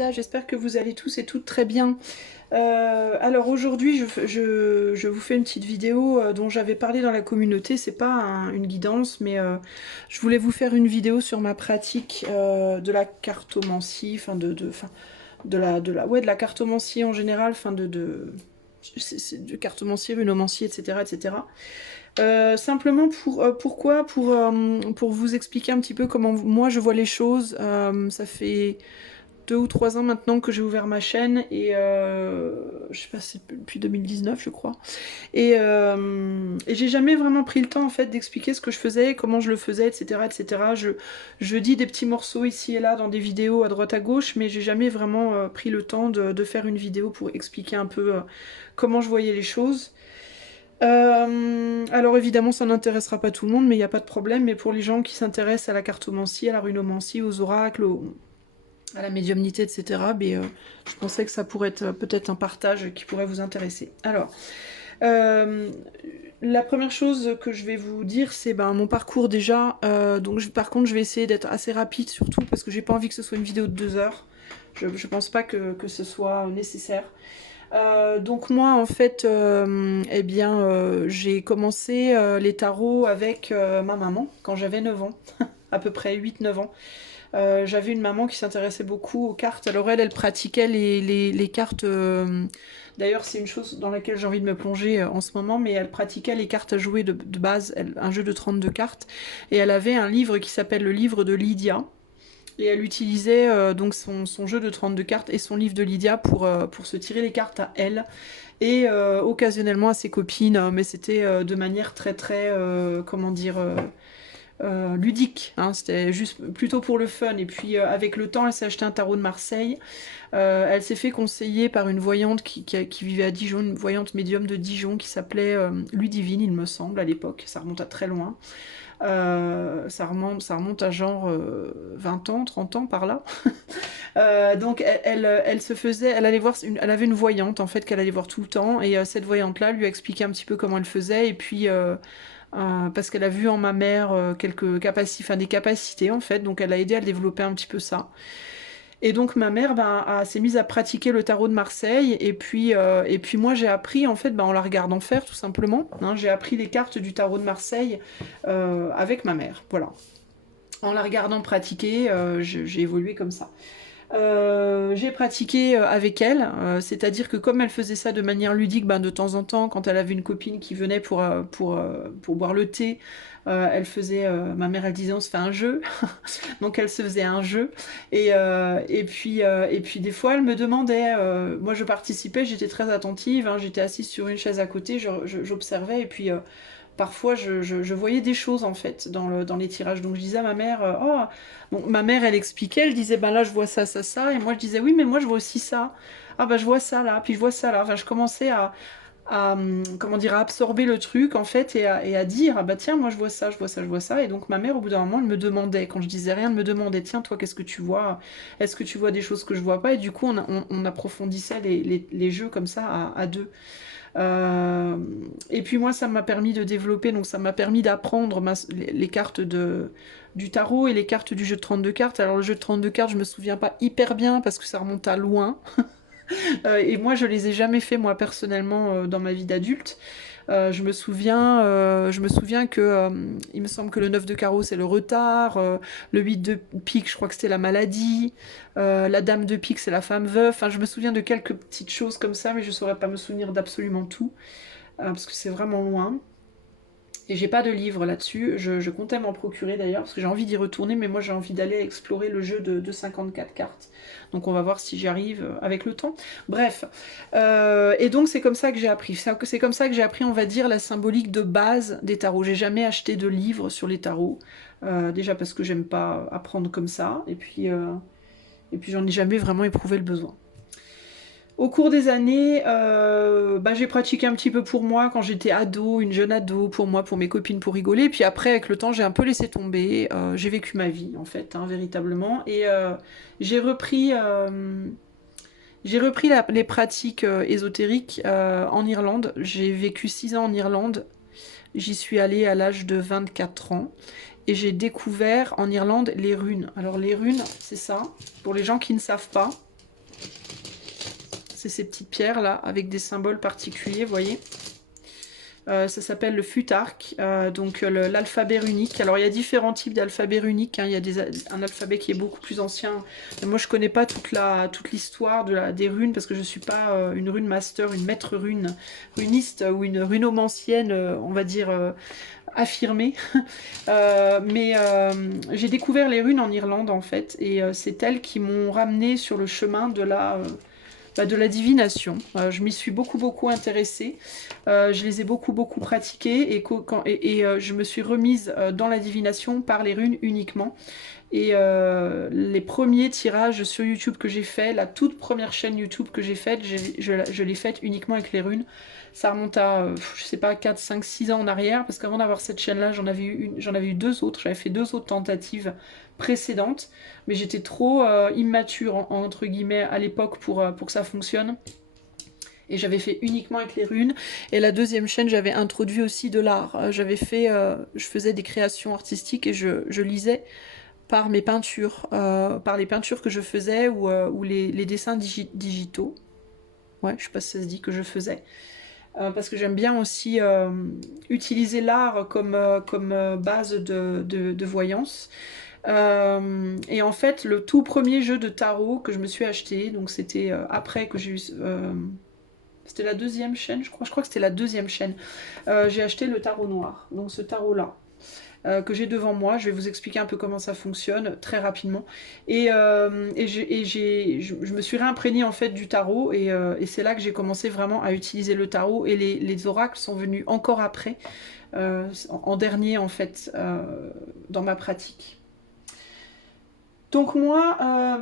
Lisa, j'espère que vous allez tous et toutes très bien. Alors aujourd'hui je vous fais une petite vidéo dont j'avais parlé dans la communauté, c'est pas une guidance mais je voulais vous faire une vidéo sur ma pratique de la cartomancie, enfin de la cartomancie en général, enfin de cartomancie, runomancie, etc. etc. Simplement pourquoi pour vous expliquer un petit peu comment moi je vois les choses. Ça fait 2 ou 3 ans maintenant que j'ai ouvert ma chaîne et je sais pas, c'est depuis 2019 je crois. Et j'ai jamais vraiment pris le temps en fait d'expliquer ce que je faisais, comment je le faisais, etc. etc. Je dis des petits morceaux ici et là dans des vidéos à droite à gauche, mais j'ai jamais vraiment pris le temps de faire une vidéo pour expliquer un peu comment je voyais les choses. Alors évidemment ça n'intéressera pas tout le monde, mais il n'y a pas de problème. Mais pour les gens qui s'intéressent à la cartomancie, à la runomancie, aux oracles, à la médiumnité, etc., je pensais que ça pourrait être peut-être un partage qui pourrait vous intéresser. Alors, la première chose que je vais vous dire, c'est mon parcours déjà. Par contre, je vais essayer d'être assez rapide surtout parce que j'ai pas envie que ce soit une vidéo de 2 heures. Je pense pas que ce soit nécessaire. Donc moi en fait j'ai commencé les tarots avec ma maman quand j'avais 9 ans, à peu près 8 9 ans. J'avais une maman qui s'intéressait beaucoup aux cartes. Alors elle pratiquait les cartes. D'ailleurs c'est une chose dans laquelle j'ai envie de me plonger en ce moment, mais elle pratiquait les cartes à jouer de base, un jeu de 32 cartes. Et elle avait un livre qui s'appelle le livre de Lydia. Et elle utilisait donc son jeu de 32 cartes et son livre de Lydia pour se tirer les cartes à elle et occasionnellement à ses copines, mais c'était de manière très très, comment dire, ludique, hein. C'était juste plutôt pour le fun. Et puis avec le temps, elle s'est acheté un tarot de Marseille. Elle s'est fait conseiller par une voyante qui vivait à Dijon, une voyante médium de Dijon qui s'appelait Ludivine, il me semble, à l'époque. Ça remonte à très loin. Ça remonte à genre 20 ans, 30 ans par là. Donc elle se faisait, elle allait voir, elle avait une voyante en fait qu'elle allait voir tout le temps et cette voyante-là lui a expliqué un petit peu comment elle faisait et puis parce qu'elle a vu en ma mère des capacités en fait, donc elle a aidé à développer un petit peu ça. Et donc ma mère s'est mise à pratiquer le tarot de Marseille et puis moi j'ai appris en fait en la regardant faire tout simplement, hein, j'ai appris les cartes du tarot de Marseille avec ma mère, voilà. En la regardant pratiquer, j'ai évolué comme ça. J'ai pratiqué avec elle, c'est-à-dire que comme elle faisait ça de manière ludique, de temps en temps, quand elle avait une copine qui venait pour boire le thé, elle faisait, ma mère elle disait on se fait un jeu, donc elle se faisait un jeu, et puis des fois elle me demandait, moi je participais, j'étais très attentive, hein, j'étais assise sur une chaise à côté, j'observais, et puis parfois je voyais des choses en fait dans les tirages. Donc je disais à ma mère, oh, bon, ma mère elle expliquait, elle disait là je vois ça, ça, ça, et moi je disais oui mais moi je vois aussi ça. Ah je vois ça là, puis je vois ça là. Enfin je commençais comment dire, à absorber le truc en fait et à dire tiens moi je vois ça, je vois ça, je vois ça. Et donc ma mère au bout d'un moment elle me demandait, quand je disais rien, elle me demandait tiens toi qu'est-ce que tu vois? Est-ce que tu vois des choses que je vois pas? Et du coup on approfondissait les jeux comme ça à deux. Et puis moi ça m'a permis de développer, donc ça m'a permis d'apprendre les cartes du tarot et les cartes du jeu de 32 cartes. Alors le jeu de 32 cartes je me souviens pas hyper bien parce que ça remonte à loin. Et moi je les ai jamais fait moi personnellement dans ma vie d'adulte. Je me souviens que il me semble que le 9 de carreau c'est le retard, le 8 de pique je crois que c'était la maladie, la dame de pique c'est la femme veuve. Enfin je me souviens de quelques petites choses comme ça, mais je saurais pas me souvenir d'absolument tout parce que c'est vraiment loin. Et j'ai pas de livre là-dessus, je comptais m'en procurer d'ailleurs, parce que j'ai envie d'y retourner, mais moi j'ai envie d'aller explorer le jeu de 54 cartes. Donc on va voir si j'y arrive avec le temps. Bref, et donc c'est comme ça que j'ai appris. C'est comme ça que j'ai appris, on va dire, la symbolique de base des tarots. J'ai jamais acheté de livre sur les tarots, déjà parce que j'aime pas apprendre comme ça, et puis j'en ai jamais vraiment éprouvé le besoin. Au cours des années, j'ai pratiqué un petit peu pour moi quand j'étais ado, une jeune ado, pour moi, pour mes copines, pour rigoler. Puis après, avec le temps, j'ai un peu laissé tomber. J'ai vécu ma vie, en fait, hein, véritablement. Et j'ai repris, les pratiques ésotériques en Irlande. J'ai vécu 6 ans en Irlande. J'y suis allée à l'âge de 24 ans. Et j'ai découvert en Irlande les runes. Alors les runes, c'est ça. Pour les gens qui ne savent pas, C'est ces petites pierres là, avec des symboles particuliers, vous voyez. Ça s'appelle le futark, donc l'alphabet runique. Alors il y a différents types d'alphabet runique, hein. Il y a un alphabet qui est beaucoup plus ancien. Mais moi je connais pas toute l'histoire des runes parce que je suis pas une rune master, une maître runiste ou une runomancienne, on va dire affirmée. Mais j'ai découvert les runes en Irlande en fait, et c'est elles qui m'ont ramené sur le chemin de de la divination. Je m'y suis beaucoup intéressée. Je les ai beaucoup pratiquées et je me suis remise dans la divination par les runes uniquement. Et les premiers tirages sur YouTube que j'ai fait, la toute première chaîne YouTube que j'ai faite, je l'ai faite uniquement avec les runes. Ça remonte à, je sais pas, 4, 5, 6 ans en arrière, parce qu'avant d'avoir cette chaîne-là, j'en avais eu deux autres, j'avais fait deux autres tentatives précédentes, mais j'étais trop immature, entre guillemets, à l'époque pour que ça fonctionne. Et j'avais fait uniquement avec les runes. Et la deuxième chaîne, j'avais introduit aussi de l'art. Je faisais des créations artistiques et je lisais par mes peintures, par les peintures que je faisais ou les dessins digitaux. Ouais, je sais pas si ça se dit que je faisais. Parce que j'aime bien aussi utiliser l'art comme base de voyance. Et en fait, le tout premier jeu de tarot que je me suis acheté, donc c'était après que j'ai eu... c'était la deuxième chaîne, je crois que c'était la deuxième chaîne. J'ai acheté le tarot noir, donc ce tarot-là. Que j'ai devant moi. Je vais vous expliquer un peu comment ça fonctionne très rapidement. Je me suis réimprégnée en fait du tarot et c'est là que j'ai commencé vraiment à utiliser le tarot et les oracles sont venus encore après, en dernier en fait, dans ma pratique. Donc moi,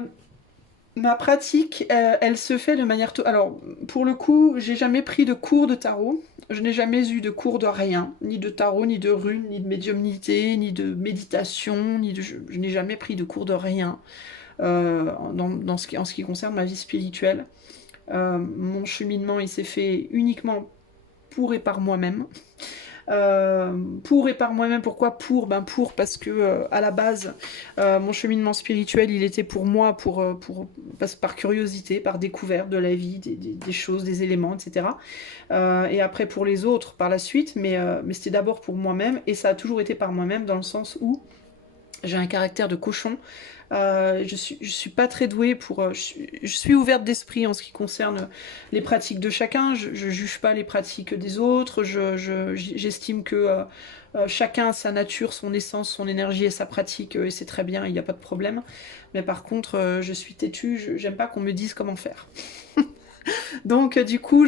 ma pratique, elle se fait de manière... Alors, pour le coup, j'ai jamais pris de cours de tarot. Je n'ai jamais eu de cours de rien. Ni de tarot, ni de runes, ni de médiumnité, ni de méditation, je n'ai jamais pris de cours de rien en ce qui concerne ma vie spirituelle. Mon cheminement, il s'est fait uniquement pour et par moi-même. Pour et par moi-même, pourquoi pour? Ben pour parce que à la base mon cheminement spirituel il était pour moi par curiosité, par découverte de la vie, des choses, des éléments, etc. Et après pour les autres par la suite, mais c'était d'abord pour moi-même et ça a toujours été par moi-même dans le sens où j'ai un caractère de cochon. Je suis pas très douée pour... je suis ouverte d'esprit en ce qui concerne les pratiques de chacun. Je juge pas les pratiques des autres. J'estime que chacun a sa nature, son essence, son énergie et sa pratique. Et c'est très bien, il n'y a pas de problème. Mais par contre, je suis têtue. J'aime pas qu'on me dise comment faire. Donc du coup,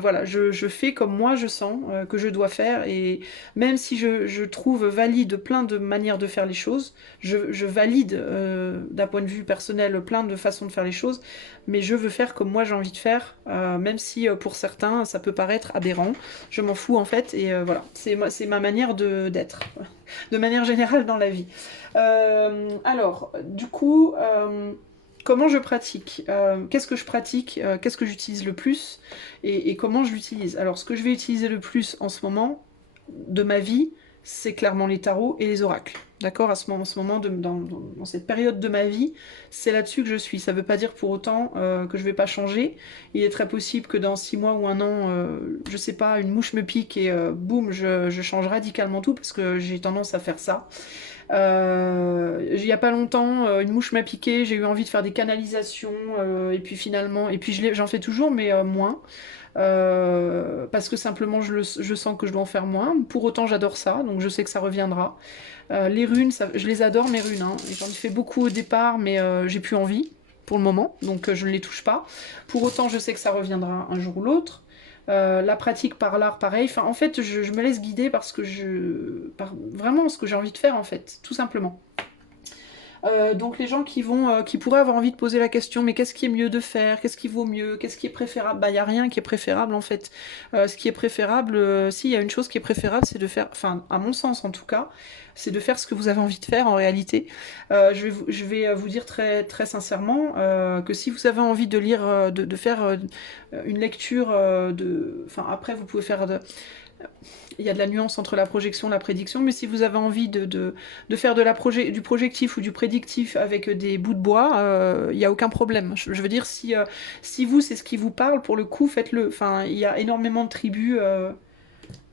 voilà, je fais comme moi je sens que je dois faire et même si je trouve valide plein de manières de faire les choses, je valide d'un point de vue personnel plein de façons de faire les choses, mais je veux faire comme moi j'ai envie de faire, même si pour certains ça peut paraître aberrant, je m'en fous en fait et voilà, c'est ma manière d'être, de manière générale dans la vie. Alors, du coup... comment je pratique, qu'est-ce que je pratique, qu'est-ce que j'utilise le plus et comment je l'utilise. Alors ce que je vais utiliser le plus en ce moment de ma vie, c'est clairement les tarots et les oracles. D'accord, en ce moment, dans cette période de ma vie, c'est là-dessus que je suis. Ça ne veut pas dire pour autant que je ne vais pas changer. Il est très possible que dans 6 mois ou un an, je sais pas, une mouche me pique et boum, je change radicalement tout parce que j'ai tendance à faire ça. Il n'y a pas longtemps, une mouche m'a piqué, j'ai eu envie de faire des canalisations, et puis finalement, et puis j'en fais toujours, mais moins. Parce que simplement je sens que je dois en faire moins. Pour autant j'adore ça, donc je sais que ça reviendra. Les runes, je les adore mes runes, hein. J'en ai fait beaucoup au départ, mais j'ai plus envie pour le moment, donc je ne les touche pas. Pour autant je sais que ça reviendra un jour ou l'autre. La pratique par l'art, pareil. Enfin, en fait, je me laisse guider par vraiment ce que j'ai envie de faire, en fait, tout simplement. Donc les gens qui pourraient avoir envie de poser la question, mais qu'est-ce qui est mieux de faire? Qu'est-ce qui vaut mieux? Qu'est-ce qui est préférable? Bah, il n'y a rien qui est préférable, en fait. Ce qui est préférable, si, il y a une chose qui est préférable, c'est de faire, enfin, à mon sens, en tout cas, c'est de faire ce que vous avez envie de faire, en réalité. Je vais vous dire très, très sincèrement que si vous avez envie de lire, de faire une lecture, enfin, après, vous pouvez faire Il y a de la nuance entre la projection et la prédiction, mais si vous avez envie de faire du projectif ou du prédictif avec des bouts de bois, il n'y a aucun problème. Je veux dire, si vous, c'est ce qui vous parle, pour le coup, faites-le. Enfin, il y a énormément de tribus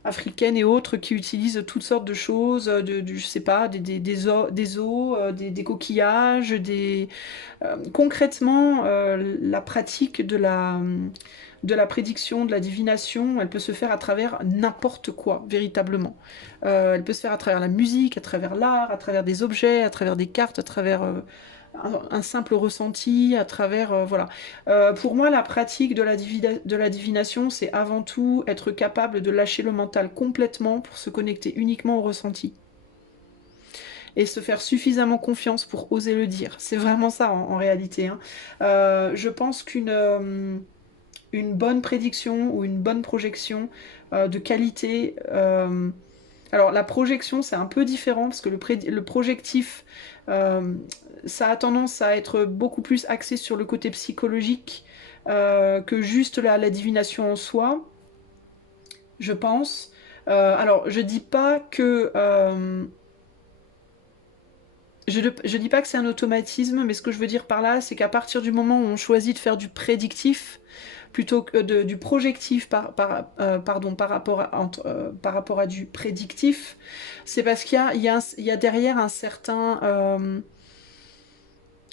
africaines et autres qui utilisent toutes sortes de choses, je sais pas, des os, des coquillages, concrètement, la pratique de la prédiction, de la divination, elle peut se faire à travers n'importe quoi, véritablement. Elle peut se faire à travers la musique, à travers l'art, à travers des objets, à travers des cartes, à travers un simple ressenti, à travers... voilà. Pour moi, la pratique de la divination, c'est avant tout être capable de lâcher le mental complètement pour se connecter uniquement au ressenti. Et se faire suffisamment confiance pour oser le dire. C'est vraiment ça en réalité. Hein. Je pense une bonne prédiction ou une bonne projection de qualité. Alors la projection c'est un peu différent parce que le projectif ça a tendance à être beaucoup plus axé sur le côté psychologique que juste la divination en soi, je pense. Alors je dis pas que je dis pas que c'est un automatisme, mais ce que je veux dire par là, c'est qu'à partir du moment où on choisit de faire du prédictif, plutôt que du projectif pardon, par rapport à du prédictif, c'est parce qu'il y a derrière un certain...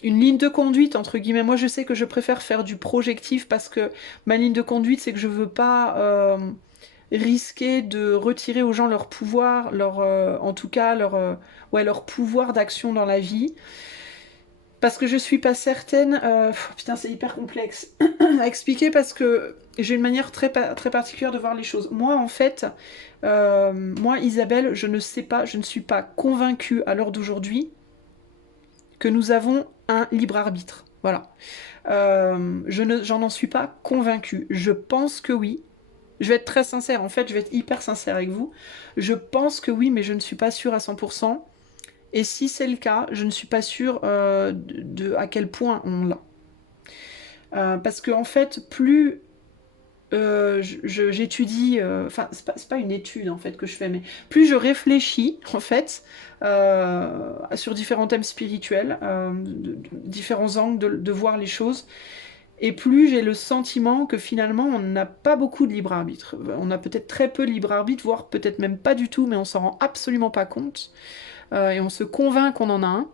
une ligne de conduite, entre guillemets. Moi, je sais que je préfère faire du projectif parce que ma ligne de conduite, c'est que je veux pas risquer de retirer aux gens leur pouvoir, en tout cas ouais, leur pouvoir d'action dans la vie. Parce que je suis pas certaine... putain, c'est hyper complexe à expliquer parce que j'ai une manière très particulière de voir les choses. Moi, en fait, moi, Isabelle, je ne sais pas, je ne suis pas convaincue à l'heure d'aujourd'hui que nous avons un libre arbitre. Voilà. J'en n'en suis pas convaincue. Je pense que oui. Je vais être très sincère, en fait, je vais être hyper sincère avec vous. Je pense que oui, mais je ne suis pas sûre à 100%. Et si c'est le cas, je ne suis pas sûre à quel point on l'a. Parce que en fait, plus j'étudie, enfin c'est pas une étude en fait que je fais, mais plus je réfléchis en fait sur différents thèmes spirituels, différents angles de voir les choses, et plus j'ai le sentiment que finalement on n'a pas beaucoup de libre arbitre. On a peut-être très peu de libre arbitre, voire peut-être même pas du tout, mais on s'en rend absolument pas compte, et on se convainc qu'on en a un.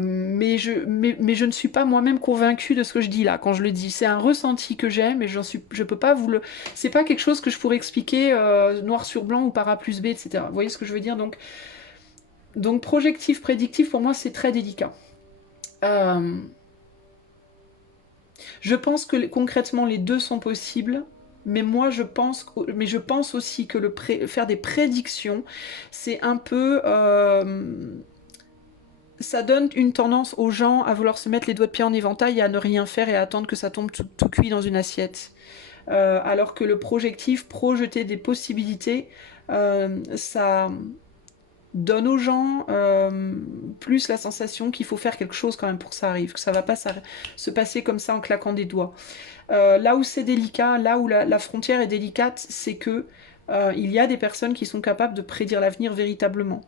Mais je ne suis pas moi-même convaincue de ce que je dis là quand je le dis. C'est un ressenti que j'ai, mais je peux pas vous le... C'est pas quelque chose que je pourrais expliquer noir sur blanc ou par A plus B, etc. Vous voyez ce que je veux dire? Donc projectif, prédictif, pour moi, c'est très délicat. Je pense que concrètement, les deux sont possibles. Mais moi, je pense aussi que faire des prédictions, c'est un peu... ça donne une tendance aux gens à vouloir se mettre les doigts de pied en éventail et à ne rien faire et à attendre que ça tombe tout cuit dans une assiette. Alors que le projectif, projeter des possibilités, ça donne aux gens plus la sensation qu'il faut faire quelque chose quand même pour que ça arrive, que ça va pas se passer comme ça en claquant des doigts. Là où c'est délicat, là où la frontière est délicate, c'est que il y a des personnes qui sont capables de prédire l'avenir véritablement.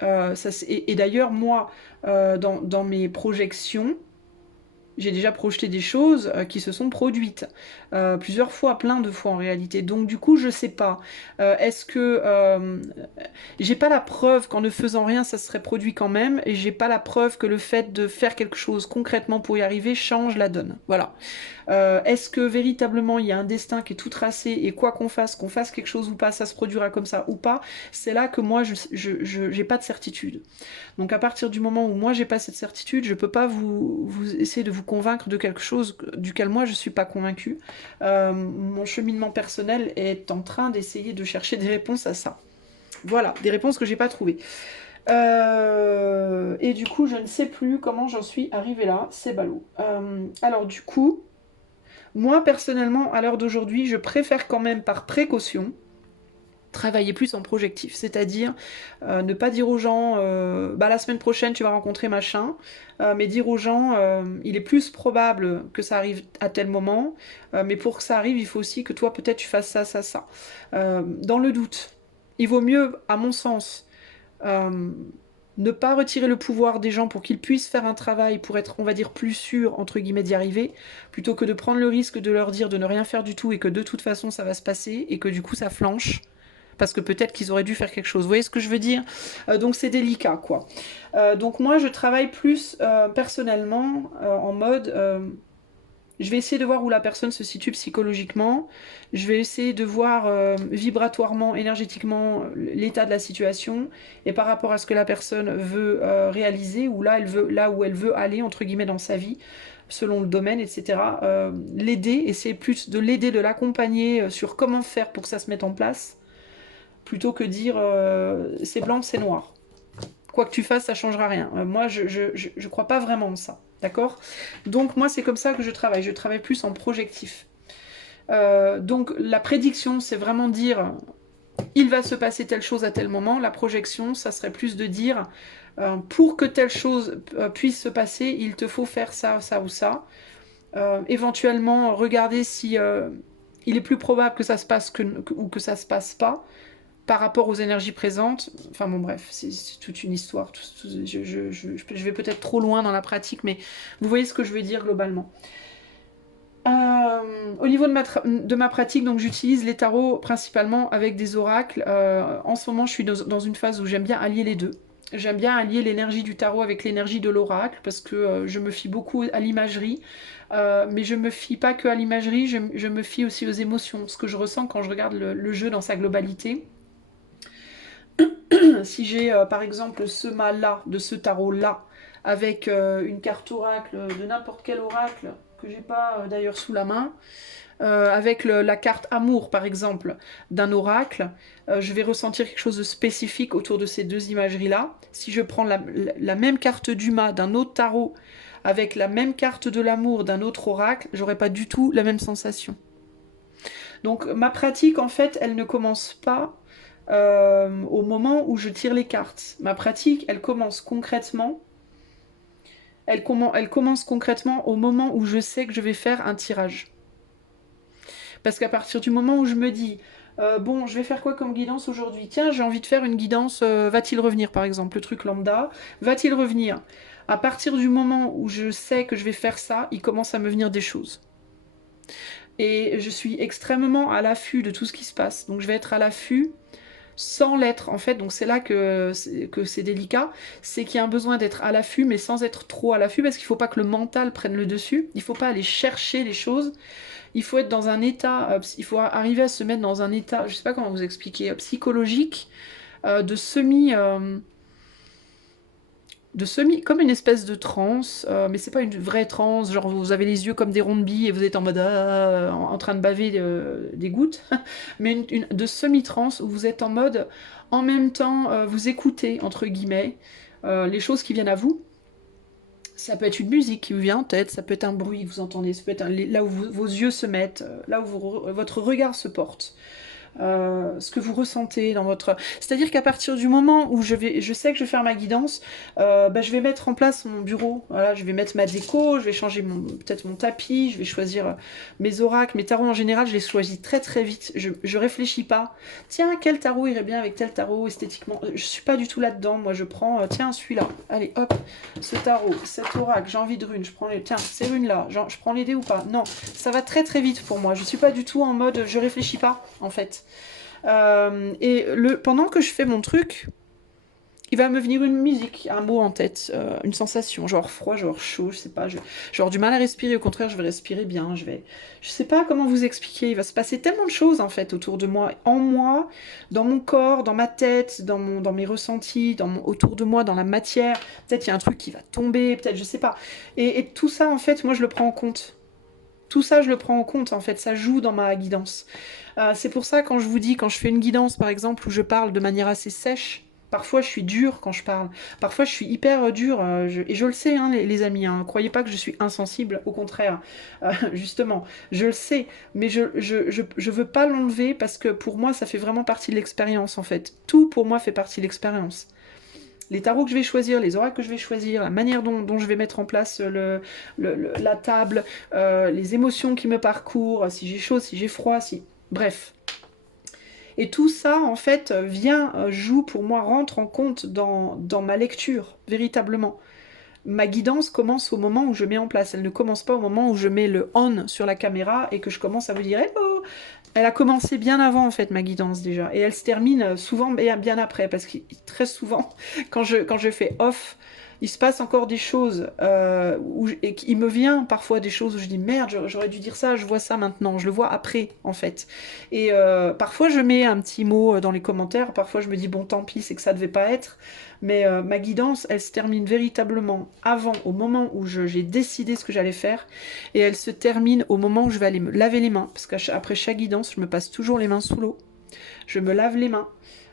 Et d'ailleurs, moi, dans mes projections, j'ai déjà projeté des choses qui se sont produites plusieurs fois, plein de fois en réalité. Donc du coup, je sais pas. Est-ce que j'ai pas la preuve qu'en ne faisant rien, ça se serait produit quand même, et j'ai pas la preuve que le fait de faire quelque chose concrètement pour y arriver change la donne. Voilà. Est-ce que véritablement il y a un destin qui est tout tracé et quoi qu'on fasse quelque chose ou pas, ça se produira comme ça ou pas? C'est là que moi, je j'ai pas de certitude. Donc à partir du moment où moi j'ai pas cette certitude, je peux pas vous essayer de vous convaincre de quelque chose duquel moi je suis pas convaincue. Mon cheminement personnel est en train d'essayer de chercher des réponses à ça. Voilà, des réponses que j'ai pas trouvées. Et du coup, je ne sais plus comment j'en suis arrivée là, c'est ballot. Alors du coup, moi personnellement, à l'heure d'aujourd'hui, je préfère quand même par précaution Travailler plus en projectif, c'est-à-dire ne pas dire aux gens bah, la semaine prochaine tu vas rencontrer machin, mais dire aux gens il est plus probable que ça arrive à tel moment, mais pour que ça arrive il faut aussi que toi peut-être tu fasses ça, ça, ça. Dans le doute, il vaut mieux, à mon sens, euh, ne pas retirer le pouvoir des gens pour qu'ils puissent faire un travail pour être, on va dire, plus sûr, entre guillemets, d'y arriver, plutôt que de prendre le risque de leur dire de ne rien faire du tout et que de toute façon ça va se passer et que du coup ça flanche parce que peut-être qu'ils auraient dû faire quelque chose. Vous voyez ce que je veux dire? Donc c'est délicat, quoi. Donc moi, je travaille plus personnellement en mode... je vais essayer de voir où la personne se situe psychologiquement. Je vais essayer de voir vibratoirement, énergétiquement l'état de la situation et par rapport à ce que la personne veut réaliser ou là où elle veut aller entre guillemets dans sa vie, selon le domaine, etc. L'aider, essayer plus de l'aider, de l'accompagner sur comment faire pour que ça se mette en place plutôt que dire c'est blanc, c'est noir. Quoi que tu fasses, ça changera rien. Moi, je crois pas vraiment en ça. D'accord? Donc, moi, c'est comme ça que je travaille. Je travaille plus en projectif. Donc, la prédiction, c'est vraiment dire il va se passer telle chose à tel moment. La projection, ça serait plus de dire pour que telle chose puisse se passer, il te faut faire ça, ça ou ça. Éventuellement, regarder si il est plus probable que ça se passe ou que ça se passe pas par rapport aux énergies présentes. Enfin bon bref, c'est toute une histoire. Je vais peut-être trop loin dans la pratique, mais vous voyez ce que je veux dire globalement. Au niveau de ma pratique, donc j'utilise les tarots principalement avec des oracles. En ce moment, je suis dans une phase où j'aime bien allier les deux. J'aime bien allier l'énergie du tarot avec l'énergie de l'oracle parce que je me fie beaucoup à l'imagerie. Mais je me fie pas que à l'imagerie, je me fie aussi aux émotions, ce que je ressens quand je regarde le jeu dans sa globalité. Si j'ai par exemple ce mât-là, de ce tarot-là, avec une carte oracle de n'importe quel oracle, que j'ai pas d'ailleurs sous la main, avec la carte amour par exemple d'un oracle, je vais ressentir quelque chose de spécifique autour de ces deux imageries-là. Si je prends la même carte du mât d'un autre tarot, avec la même carte de l'amour d'un autre oracle, j'aurais pas du tout la même sensation. Donc ma pratique en fait, elle ne commence pas au moment où je tire les cartes. Ma pratique, elle commence concrètement. Elle commence concrètement au moment où je sais que je vais faire un tirage. Parce qu'à partir du moment où je me dis, bon, je vais faire quoi comme guidance aujourd'hui? Tiens, j'ai envie de faire une guidance, va-t-il revenir par exemple, le truc lambda, va-t-il revenir? À partir du moment où je sais que je vais faire ça, il commence à me venir des choses. Et je suis extrêmement à l'affût de tout ce qui se passe. Donc je vais être à l'affût sans l'être en fait, donc c'est là que c'est délicat, c'est qu'il y a un besoin d'être à l'affût mais sans être trop à l'affût parce qu'il ne faut pas que le mental prenne le dessus, il ne faut pas aller chercher les choses, il faut être dans un état, il faut arriver à se mettre dans un état, je ne sais pas comment vous expliquer, psychologique, de comme une espèce de transe, mais c'est pas une vraie transe, genre vous avez les yeux comme des ronds de billes et vous êtes en mode en train de baver des gouttes, mais de semi-transe où vous êtes en mode, en même temps, vous écoutez, entre guillemets, les choses qui viennent à vous. Ça peut être une musique qui vous vient en tête, ça peut être un bruit que vous entendez, ça peut être là où vos yeux se mettent, là où votre regard se porte. Ce que vous ressentez dans votre... C'est-à-dire qu'à partir du moment où je sais que je vais faire ma guidance, bah, je vais mettre en place mon bureau. Voilà, je vais mettre ma déco, je vais changer peut-être mon tapis, je vais choisir mes oracles, mes tarots en général, je les choisis très très vite. Je réfléchis pas. Tiens, quel tarot irait bien avec tel tarot esthétiquement? Je suis pas du tout là-dedans. Moi, je prends, tiens, celui-là. Allez, hop, ce tarot, cet oracle, j'ai envie de runes. Je prends les... Tiens, ces runes-là, je prends les dés ou pas? Non, ça va très très vite pour moi. Je suis pas du tout en mode, je réfléchis pas, en fait. Et pendant que je fais mon truc, il va me venir une musique, un mot en tête, une sensation, genre froid, genre chaud, je sais pas, genre du mal à respirer, au contraire je vais respirer bien, je sais pas comment vous expliquer, il va se passer tellement de choses en fait autour de moi, en moi, dans mon corps, dans ma tête, dans mes ressentis, autour de moi, dans la matière, peut-être il y a un truc qui va tomber, peut-être je sais pas, et tout ça en fait moi je le prends en compte. Tout ça, je le prends en compte, en fait, ça joue dans ma guidance. C'est pour ça, quand je vous dis, quand je fais une guidance, par exemple, où je parle de manière assez sèche, Parfois, je suis dure quand je parle. Parfois, je suis hyper dure. Et je le sais, hein, les amis. Hein. Croyez pas que je suis insensible. Au contraire. Justement, je le sais. Mais je veux pas l'enlever parce que pour moi, ça fait vraiment partie de l'expérience, en fait. Tout, pour moi, fait partie de l'expérience. Les tarots que je vais choisir, les oracles que je vais choisir, la manière dont je vais mettre en place la table, les émotions qui me parcourent, si j'ai chaud, si j'ai froid, si... Bref. Et tout ça, en fait, vient, joue pour moi, rentre en compte dans ma lecture, véritablement. Ma guidance commence au moment où je mets en place. Elle ne commence pas au moment où je mets le on sur la caméra et que je commence à vous dire hello. Elle a commencé bien avant, en fait, ma guidance déjà. Et elle se termine souvent bien après. Parce que très souvent, quand je fais off, il se passe encore des choses et il me vient parfois des choses où je dis merde, j'aurais dû dire ça, je vois ça maintenant, je le vois après en fait. Et parfois je mets un petit mot dans les commentaires, parfois je me dis bon tant pis, c'est que ça devait pas être. Mais ma guidance, elle se termine véritablement avant, au moment où j'ai décidé ce que j'allais faire, et elle se termine au moment où je vais aller me laver les mains, parce qu'après chaque guidance, je me passe toujours les mains sous l'eau, je me lave les mains,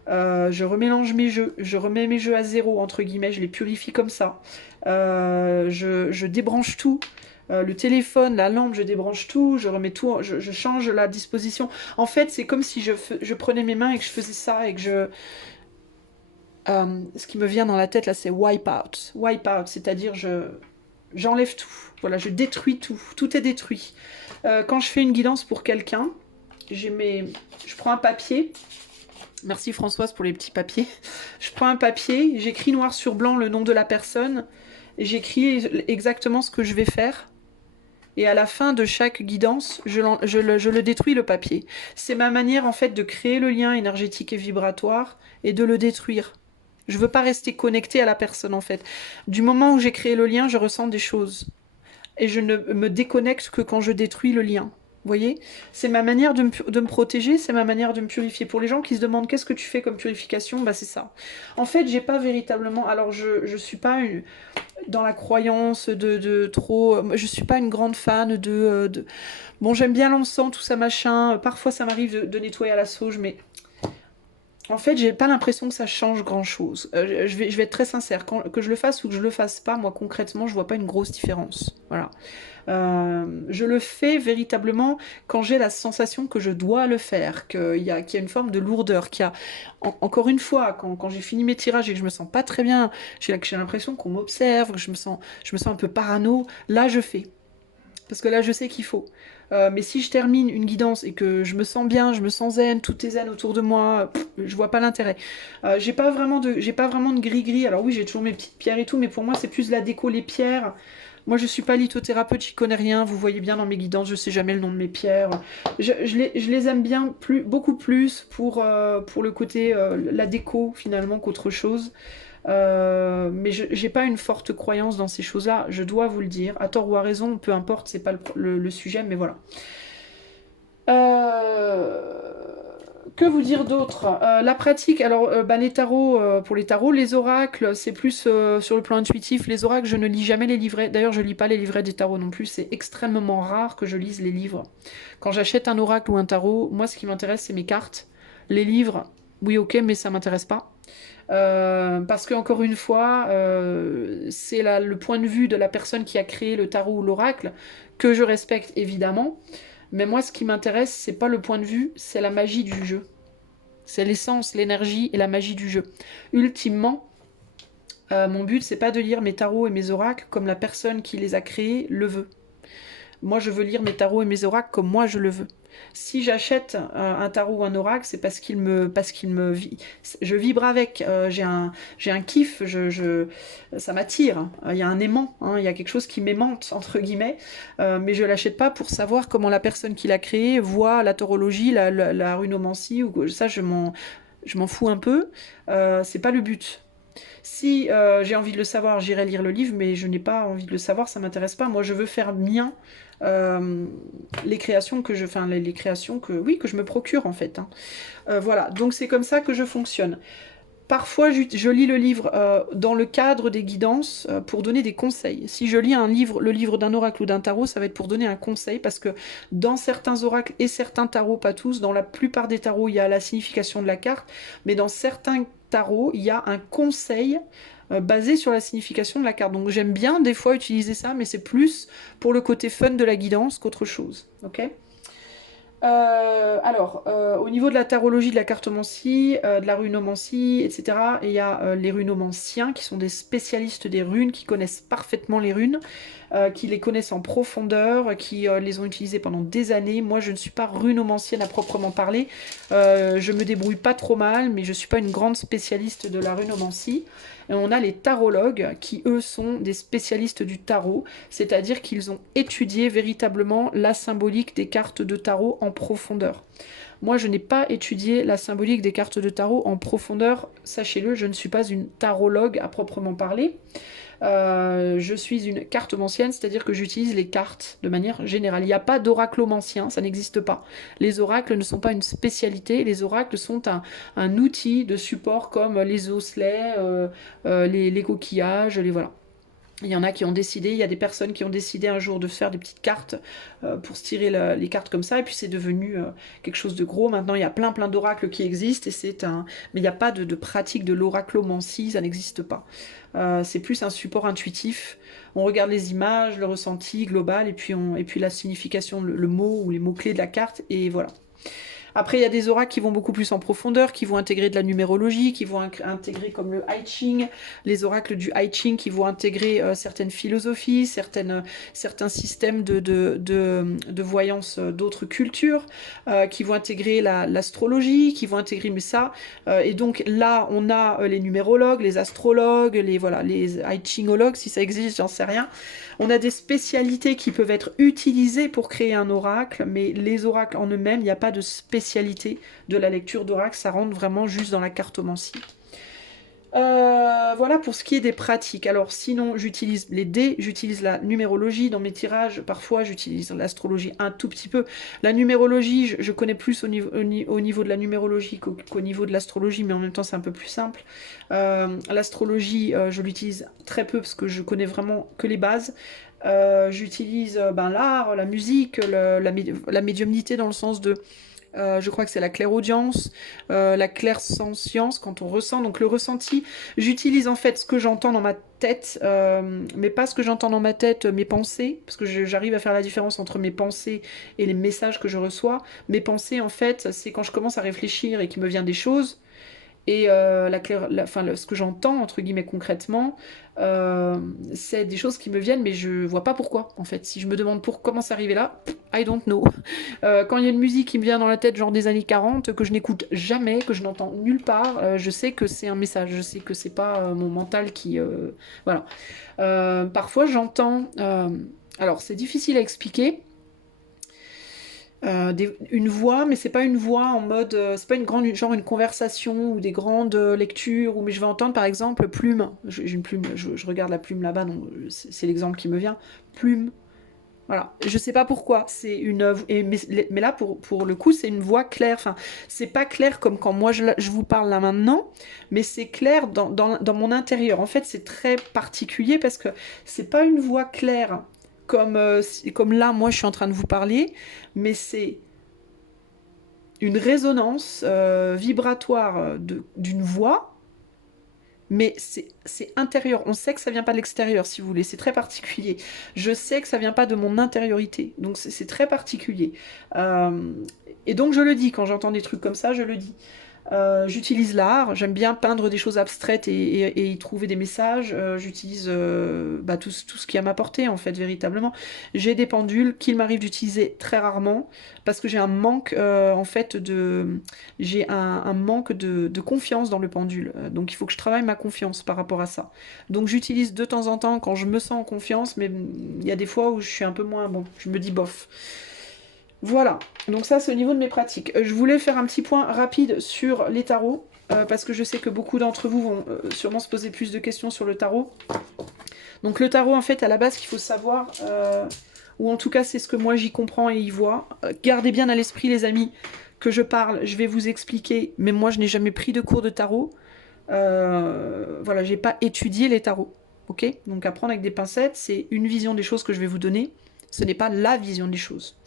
je remélange mes jeux, je remets mes jeux à zéro, entre guillemets, je les purifie comme ça. Je débranche tout. Le téléphone, la lampe, je débranche tout, je remets tout, je change la disposition. En fait, c'est comme si je prenais mes mains et que je faisais ça et que je... ce qui me vient dans la tête, là, c'est wipe out. Wipe out, c'est-à-dire j'enlève tout. Voilà, je détruis tout. Tout est détruit. Quand je fais une guidance pour quelqu'un, je prends un papier. Merci Françoise pour les petits papiers. Je prends un papier, j'écris noir sur blanc le nom de la personne, et j'écris exactement ce que je vais faire. Et à la fin de chaque guidance, je le détruis le papier. C'est ma manière en fait de créer le lien énergétique et vibratoire et de le détruire. Je veux pas rester connectée à la personne en fait. Du moment où j'ai créé le lien, je ressens des choses. Et je ne me déconnecte que quand je détruis le lien. Vous voyez, c'est ma manière de me protéger, c'est ma manière de me purifier. Pour les gens qui se demandent qu'est-ce que tu fais comme purification, bah c'est ça. En fait, j'ai pas véritablement... Alors, je suis pas dans la croyance de trop... Je suis pas une grande fan de... Bon, j'aime bien l'encens, tout ça, machin. Parfois, ça m'arrive de nettoyer à la sauge, mais... En fait, j'ai pas l'impression que ça change grand-chose. Je vais être très sincère. Que je le fasse ou que je le fasse pas, moi, concrètement, je vois pas une grosse différence. Voilà. Je le fais véritablement quand j'ai la sensation que je dois le faire, qu'il y a une forme de lourdeur, encore une fois, quand j'ai fini mes tirages et que je me sens pas très bien, j'ai l'impression qu'on m'observe, que je me sens un peu parano, là je fais. Parce que là je sais qu'il faut. Mais si je termine une guidance et que je me sens bien, je me sens zen, tout est zen autour de moi, je vois pas l'intérêt. J'ai pas vraiment de gris-gris. Alors oui, j'ai toujours mes petites pierres et tout, mais pour moi c'est plus la déco, les pierres. Moi, je suis pas lithothérapeute, j'y connais rien. Vous voyez bien dans mes guidances, je sais jamais le nom de mes pierres. Je les aime bien beaucoup plus pour le côté la déco finalement qu'autre chose. Mais j'ai pas une forte croyance dans ces choses-là, je dois vous le dire. À tort ou à raison, peu importe, c'est pas le sujet, mais voilà. Que vous dire d'autre? La pratique, alors les tarots, pour les tarots, les oracles, c'est plus sur le plan intuitif. Les oracles, je ne lis jamais les livrets. D'ailleurs, je lis pas les livrets des tarots non plus. C'est extrêmement rare que je lise les livres. Quand j'achète un oracle ou un tarot, moi, ce qui m'intéresse, c'est mes cartes. Les livres, oui, ok, mais ça m'intéresse pas. Parce que encore une fois, c'est le point de vue de la personne qui a créé le tarot ou l'oracle que je respecte évidemment. Mais moi, ce qui m'intéresse, c'est pas le point de vue, c'est la magie du jeu. C'est l'essence, l'énergie et la magie du jeu. Ultimement, mon but, c'est pas de lire mes tarots et mes oracles comme la personne qui les a créés le veut. Moi, je veux lire mes tarots et mes oracles comme moi je le veux. Si j'achète un tarot ou un oracle, c'est parce qu'il me je vibre avec. J'ai un kiff, ça m'attire. Il y a un aimant, hein, il y a quelque chose qui m'aimante entre guillemets. Mais je l'achète pas pour savoir comment la personne qui l'a créé voit la tarologie, la runomancie ou ça. Je m'en fous un peu. C'est pas le but. Si j'ai envie de le savoir, j'irai lire le livre, mais je n'ai pas envie de le savoir, ça m'intéresse pas. Moi, je veux faire mien les créations que oui, que je me procure en fait. Hein. Voilà, donc c'est comme ça que je fonctionne. parfois, je lis le livre dans le cadre des guidances pour donner des conseils. Si je lis le livre d'un oracle ou d'un tarot, ça va être pour donner un conseil parce que dans certains oracles et certains tarots, pas tous, dans la plupart des tarots, il y a la signification de la carte, mais dans certains tarots, il y a un conseil basé sur la signification de la carte. Donc j'aime bien des fois utiliser ça, mais c'est plus pour le côté fun de la guidance qu'autre chose. Ok. Au niveau de la tarologie, de la cartomancie, de la runomancie, etc., il y a les runomanciens qui sont des spécialistes des runes, qui connaissent parfaitement les runes, qui les connaissent en profondeur, qui les ont utilisées pendant des années. Moi, je ne suis pas runomancienne à proprement parler. Je me débrouille pas trop mal, mais je ne suis pas une grande spécialiste de la runomancie. Et on a les tarologues qui, eux, sont des spécialistes du tarot, c'est-à-dire qu'ils ont étudié véritablement la symbolique des cartes de tarot en profondeur. Moi, je n'ai pas étudié la symbolique des cartes de tarot en profondeur. Sachez-le, je ne suis pas une tarologue à proprement parler. Je suis une cartomancienne, c'est-à-dire que j'utilise les cartes de manière générale. Il n'y a pas d'oraclomancien, ça n'existe pas. Les oracles ne sont pas une spécialité, les oracles sont un outil de support comme les osselets, les coquillages, voilà. Il y en a qui ont décidé, il y a des personnes qui ont décidé un jour de faire des petites cartes pour se tirer les cartes comme ça, et puis c'est devenu quelque chose de gros. Maintenant, il y a plein d'oracles qui existent, mais il n'y a pas de pratique de l'oraclomancie, ça n'existe pas. C'est plus un support intuitif. On regarde les images, le ressenti global, et puis la signification, le mot ou les mots-clés de la carte, et voilà. Après, il y a des oracles qui vont beaucoup plus en profondeur, qui vont intégrer de la numérologie, qui vont intégrer comme le I Ching, les oracles du I Ching qui vont intégrer certaines philosophies, certains systèmes de voyance d'autres cultures, qui vont intégrer l'astrologie, qui vont intégrer ça. Et donc là, on a les numérologues, les astrologues, les I Chingologues, si ça existe, j'en sais rien. On a des spécialités qui peuvent être utilisées pour créer un oracle, mais les oracles en eux-mêmes, il n'y a pas de spécialité de la lecture d'oracle, ça rentre vraiment juste dans la cartomancie. Voilà pour ce qui est des pratiques. Alors sinon, j'utilise les dés, j'utilise la numérologie dans mes tirages. Parfois, j'utilise l'astrologie un tout petit peu. La numérologie, je connais plus au niveau de la numérologie qu'au niveau de l'astrologie, mais en même temps, c'est un peu plus simple. L'astrologie, je l'utilise très peu parce que je connais vraiment que les bases. J'utilise l'art, la musique, la médiumnité dans le sens de... je crois que c'est la clairaudience, la clairsentience quand on ressent. Donc le ressenti, j'utilise en fait ce que j'entends dans ma tête, mais pas ce que j'entends dans ma tête, mes pensées, parce que j'arrive à faire la différence entre mes pensées et les messages que je reçois. Mes pensées, en fait, c'est quand je commence à réfléchir et qu'il me vient des choses. Et ce que j'entends, entre guillemets, concrètement, c'est des choses qui me viennent, mais je vois pas pourquoi, en fait. Si je me demande comment c'est arrivé là, I don't know. Quand il y a une musique qui me vient dans la tête, genre des années 40, que je n'écoute jamais, que je n'entends nulle part, je sais que c'est un message, je sais que c'est pas mon mental qui... voilà. Parfois, j'entends... alors, c'est difficile à expliquer, une voix, mais c'est pas une voix en mode, c'est pas une conversation ou des grandes lectures, mais je vais entendre par exemple plume. J'ai une plume, je regarde la plume là-bas, donc c'est l'exemple qui me vient. Plume. Voilà, je sais pas pourquoi, c'est mais là pour le coup c'est une voix claire, enfin c'est pas clair comme quand moi je vous parle là maintenant, mais c'est clair dans mon intérieur. En fait c'est très particulier parce que c'est pas une voix claire comme là moi je suis en train de vous parler, mais c'est une résonance vibratoire d'une voix, mais c'est intérieur. On sait que ça vient pas de l'extérieur, si vous voulez. C'est très particulier. Je sais que ça vient pas de mon intériorité. Donc c'est très particulier. Et donc je le dis, quand j'entends des trucs comme ça, je le dis. J'utilise l'art, j'aime bien peindre des choses abstraites et y trouver des messages. J'utilise tout ce qui a m'apporté en fait véritablement. J'ai des pendules qu'il m'arrive d'utiliser très rarement parce que j'ai un manque en fait j'ai un manque de confiance dans le pendule. Donc il faut que je travaille ma confiance par rapport à ça. Donc j'utilise de temps en temps quand je me sens en confiance, mais il y a des fois où je suis un peu moins bon. Je me dis bof. Voilà, donc ça c'est au niveau de mes pratiques. Je voulais faire un petit point rapide sur les tarots, parce que je sais que beaucoup d'entre vous vont sûrement se poser plus de questions sur le tarot. Donc le tarot en fait à la base qu'il faut savoir, ou en tout cas c'est ce que moi j'y comprends et y vois. Gardez bien à l'esprit les amis que je parle, je vais vous expliquer, mais moi je n'ai jamais pris de cours de tarot. Voilà, j'ai pas étudié les tarots. Ok? Donc à prendre avec des pincettes, c'est une vision des choses que je vais vous donner. Ce n'est pas la vision des choses.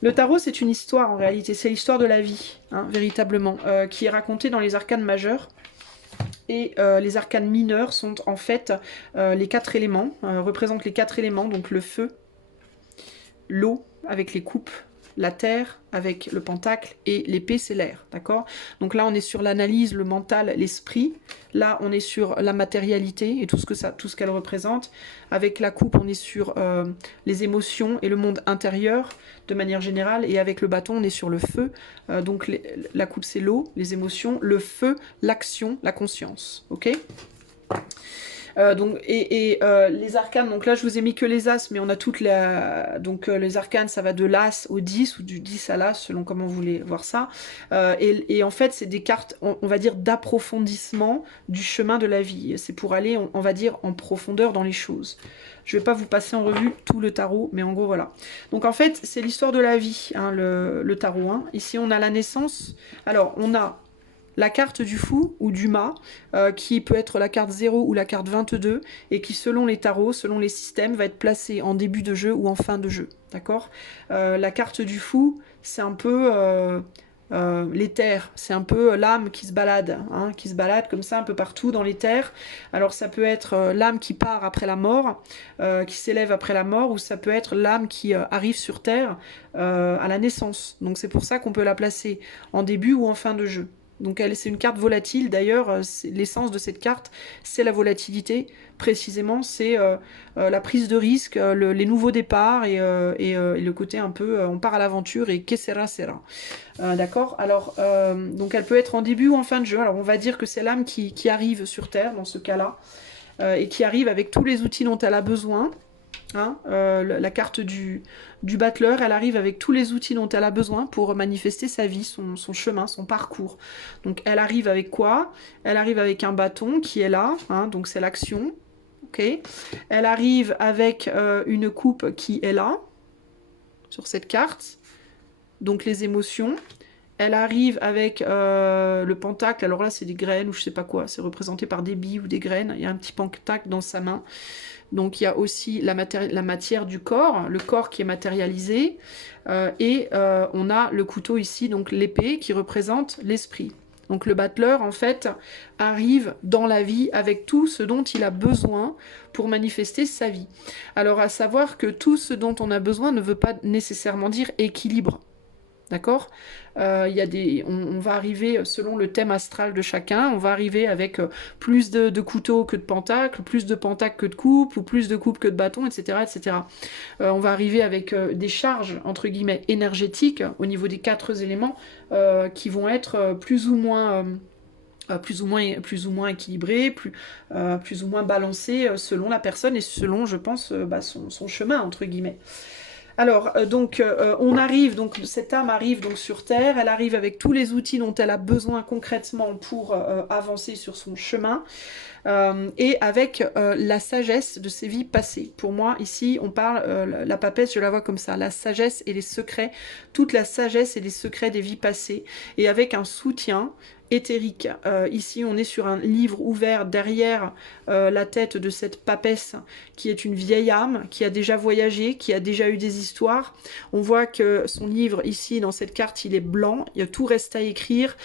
Le tarot, c'est une histoire en réalité. C'est l'histoire de la vie, hein, véritablement, qui est racontée dans les arcanes majeurs. Et les arcanes mineurs sont en fait les 4 éléments, représentent les 4 éléments, donc le feu, l'eau avec les coupes, la terre avec le pentacle et l'épée c'est l'air, d'accord? Donc là on est sur l'analyse, le mental, l'esprit. Là on est sur la matérialité et tout ce qu'elle représente. Avec la coupe on est sur les émotions et le monde intérieur de manière générale. Et avec le bâton on est sur le feu. Donc la coupe c'est l'eau, les émotions, le feu, l'action, la conscience, ok? Les arcanes, donc là je vous ai mis que les as, mais on a toutes les arcanes, ça va de l'as au 10 ou du 10 à l'as, selon comment vous voulez voir ça. Et en fait, c'est des cartes, on va dire, d'approfondissement du chemin de la vie. C'est pour aller, on va dire, en profondeur dans les choses. Je ne vais pas vous passer en revue tout le tarot, mais en gros, voilà. Donc en fait, c'est l'histoire de la vie, hein, le tarot. Hein. Ici, on a la naissance. Alors, on a la carte du fou ou du mât, qui peut être la carte 0 ou la carte 22, et qui selon les tarots, selon les systèmes, va être placée en début de jeu ou en fin de jeu. D'accord? La carte du fou, c'est un peu l'éther, c'est un peu l'âme qui se balade, hein, qui se balade comme ça un peu partout dans l'éther. Alors ça peut être l'âme qui part après la mort, qui s'élève après la mort, ou ça peut être l'âme qui arrive sur Terre à la naissance. Donc c'est pour ça qu'on peut la placer en début ou en fin de jeu. Donc c'est une carte volatile, d'ailleurs, l'essence de cette carte, c'est la volatilité, précisément, c'est la prise de risque, les nouveaux départs et le côté un peu, on part à l'aventure et que sera, sera. D'accord? Alors, donc elle peut être en début ou en fin de jeu, alors on va dire que c'est l'âme qui arrive sur Terre, dans ce cas-là, et qui arrive avec tous les outils dont elle a besoin. Hein, la carte du battleur, elle arrive avec tous les outils dont elle a besoin pour manifester sa vie, son chemin, son parcours. Donc elle arrive avec quoi? Elle arrive avec un bâton qui est là, hein, donc c'est l'action. Okay. Elle arrive avec une coupe qui est là, sur cette carte, donc les émotions. Elle arrive avec le pentacle, alors là c'est des graines ou je sais pas quoi, c'est représenté par des billes ou des graines, il y a un petit pentacle dans sa main. Donc il y a aussi la matière du corps, le corps qui est matérialisé, et on a le couteau ici, donc l'épée qui représente l'esprit. Donc le battleur en fait arrive dans la vie avec tout ce dont il a besoin pour manifester sa vie. Alors à savoir que tout ce dont on a besoin ne veut pas nécessairement dire équilibre. D'accord? On va arriver, selon le thème astral de chacun, on va arriver avec plus de couteaux que de pentacles, plus de pentacles que de coupes, ou plus de coupes que de bâtons, etc. etc. On va arriver avec des charges, entre guillemets, énergétiques, au niveau des 4 éléments, qui vont être plus ou moins équilibré, plus ou moins balancé selon la personne et selon, je pense, son chemin, entre guillemets. Alors, on arrive, donc cette âme arrive donc sur Terre, elle arrive avec tous les outils dont elle a besoin concrètement pour avancer sur son chemin, et avec la sagesse de ses vies passées. Pour moi, ici, on parle, la papesse, je la vois comme ça, la sagesse et les secrets, toute la sagesse et les secrets des vies passées, et avec un soutien éthérique. Ici, on est sur un livre ouvert derrière la tête de cette papesse qui est une vieille âme, qui a déjà voyagé, qui a déjà eu des histoires. On voit que son livre, ici, dans cette carte, il est blanc, tout reste à écrire,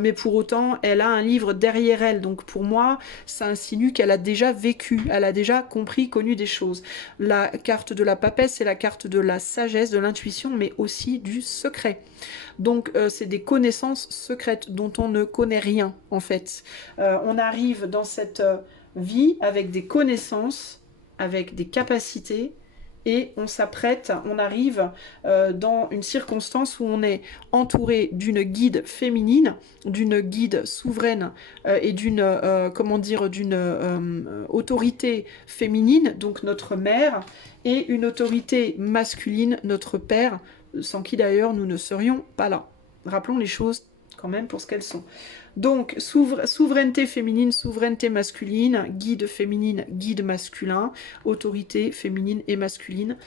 mais pour autant, elle a un livre derrière elle. Donc pour moi, ça insinue qu'elle a déjà vécu, elle a déjà compris, connu des choses. La carte de la papesse, c'est la carte de la sagesse, de l'intuition, mais aussi du secret. Donc c'est des connaissances secrètes dont on ne connaît rien en fait. On arrive dans cette vie avec des connaissances, avec des capacités, et on s'apprête, on arrive dans une circonstance où on est entouré d'une guide féminine, d'une guide souveraine et d'une autorité féminine, donc notre mère, et une autorité masculine, notre père, sans qui d'ailleurs nous ne serions pas là. Rappelons les choses quand même pour ce qu'elles sont. Donc, souveraineté féminine, souveraineté masculine, guide féminine, guide masculin, autorité féminine et masculine.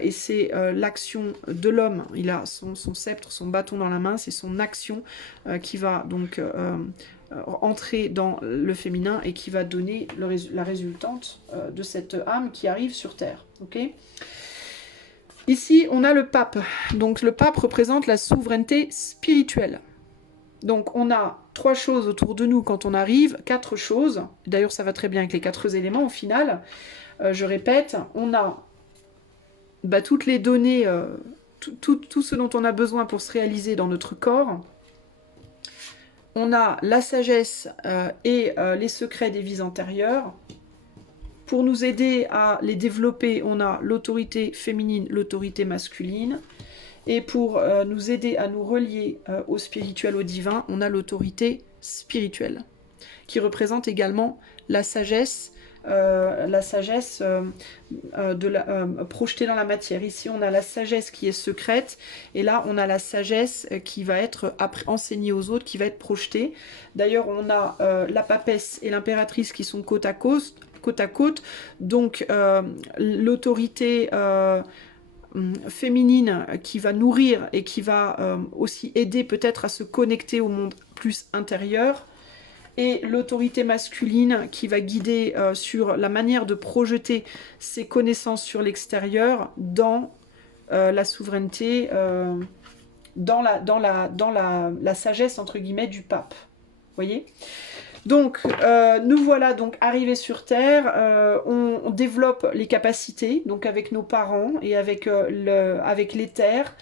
Et c'est l'action de l'homme. Il a son sceptre, son bâton dans la main, c'est son action qui va donc entrer dans le féminin et qui va donner la résultante de cette âme qui arrive sur Terre. Ok ? Ici, on a le pape. Donc, le pape représente la souveraineté spirituelle. Donc on a 3 choses autour de nous quand on arrive, 4 choses. D'ailleurs ça va très bien avec les 4 éléments au final. Je répète, on a toutes les données, tout ce dont on a besoin pour se réaliser dans notre corps. On a la sagesse et les secrets des vies antérieures. Pour nous aider à les développer, on a l'autorité féminine, l'autorité masculine. Et pour nous aider à nous relier au spirituel, au divin, on a l'autorité spirituelle, qui représente également la sagesse projetée dans la matière. Ici, on a la sagesse qui est secrète, et là, on a la sagesse qui va être enseignée aux autres, qui va être projetée. D'ailleurs, on a la papesse et l'impératrice qui sont côte à côte, donc l'autorité féminine qui va nourrir et qui va aussi aider peut-être à se connecter au monde plus intérieur, et l'autorité masculine qui va guider sur la manière de projeter ses connaissances sur l'extérieur dans la souveraineté, dans la sagesse entre guillemets du pape. Vous voyez ? Donc, nous voilà donc arrivés sur Terre, on développe les capacités, donc avec nos parents et avec l'éther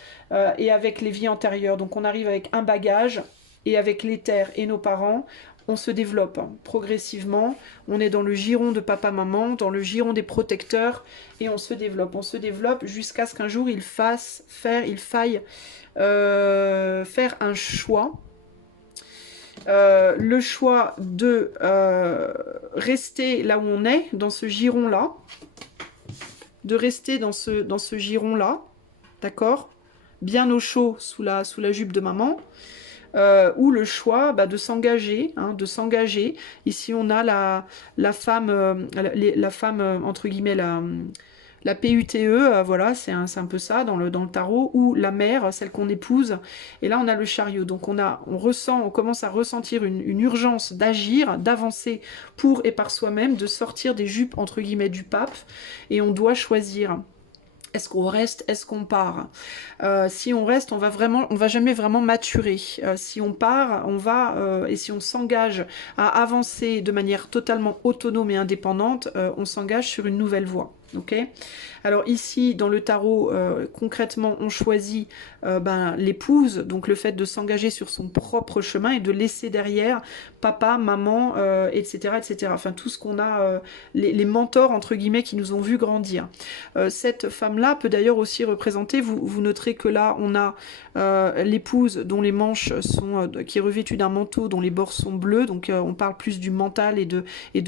et avec les vies antérieures. Donc on arrive avec un bagage, et avec l'éther et nos parents, on se développe progressivement. On est dans le giron de papa-maman, dans le giron des protecteurs, et on se développe jusqu'à ce qu'un jour il faille faire un choix. Le choix de rester là où on est, dans ce giron-là, de rester dans ce giron-là, d'accord, bien au chaud sous la jupe de maman, ou le choix de s'engager, Ici, on a la femme, entre guillemets, la PUTE, voilà, c'est un peu ça dans le tarot, ou la mère, celle qu'on épouse, et là on a le chariot. Donc on commence à ressentir une urgence d'agir, d'avancer pour et par soi-même, de sortir des jupes entre guillemets du pape, et on doit choisir. Est-ce qu'on reste? Est-ce qu'on part? Si on reste, on va jamais vraiment maturer. Si on part, et si on s'engage à avancer de manière totalement autonome et indépendante, on s'engage sur une nouvelle voie. Ok. Alors ici, dans le tarot, concrètement, on choisit l'épouse, donc le fait de s'engager sur son propre chemin et de laisser derrière papa, maman, etc., etc. Enfin, tout ce qu'on a, les mentors, entre guillemets, qui nous ont vu grandir. Cette femme-là peut d'ailleurs aussi représenter, vous noterez que là, on a l'épouse dont les manches sont, qui est revêtue d'un manteau dont les bords sont bleus, donc on parle plus du mental et de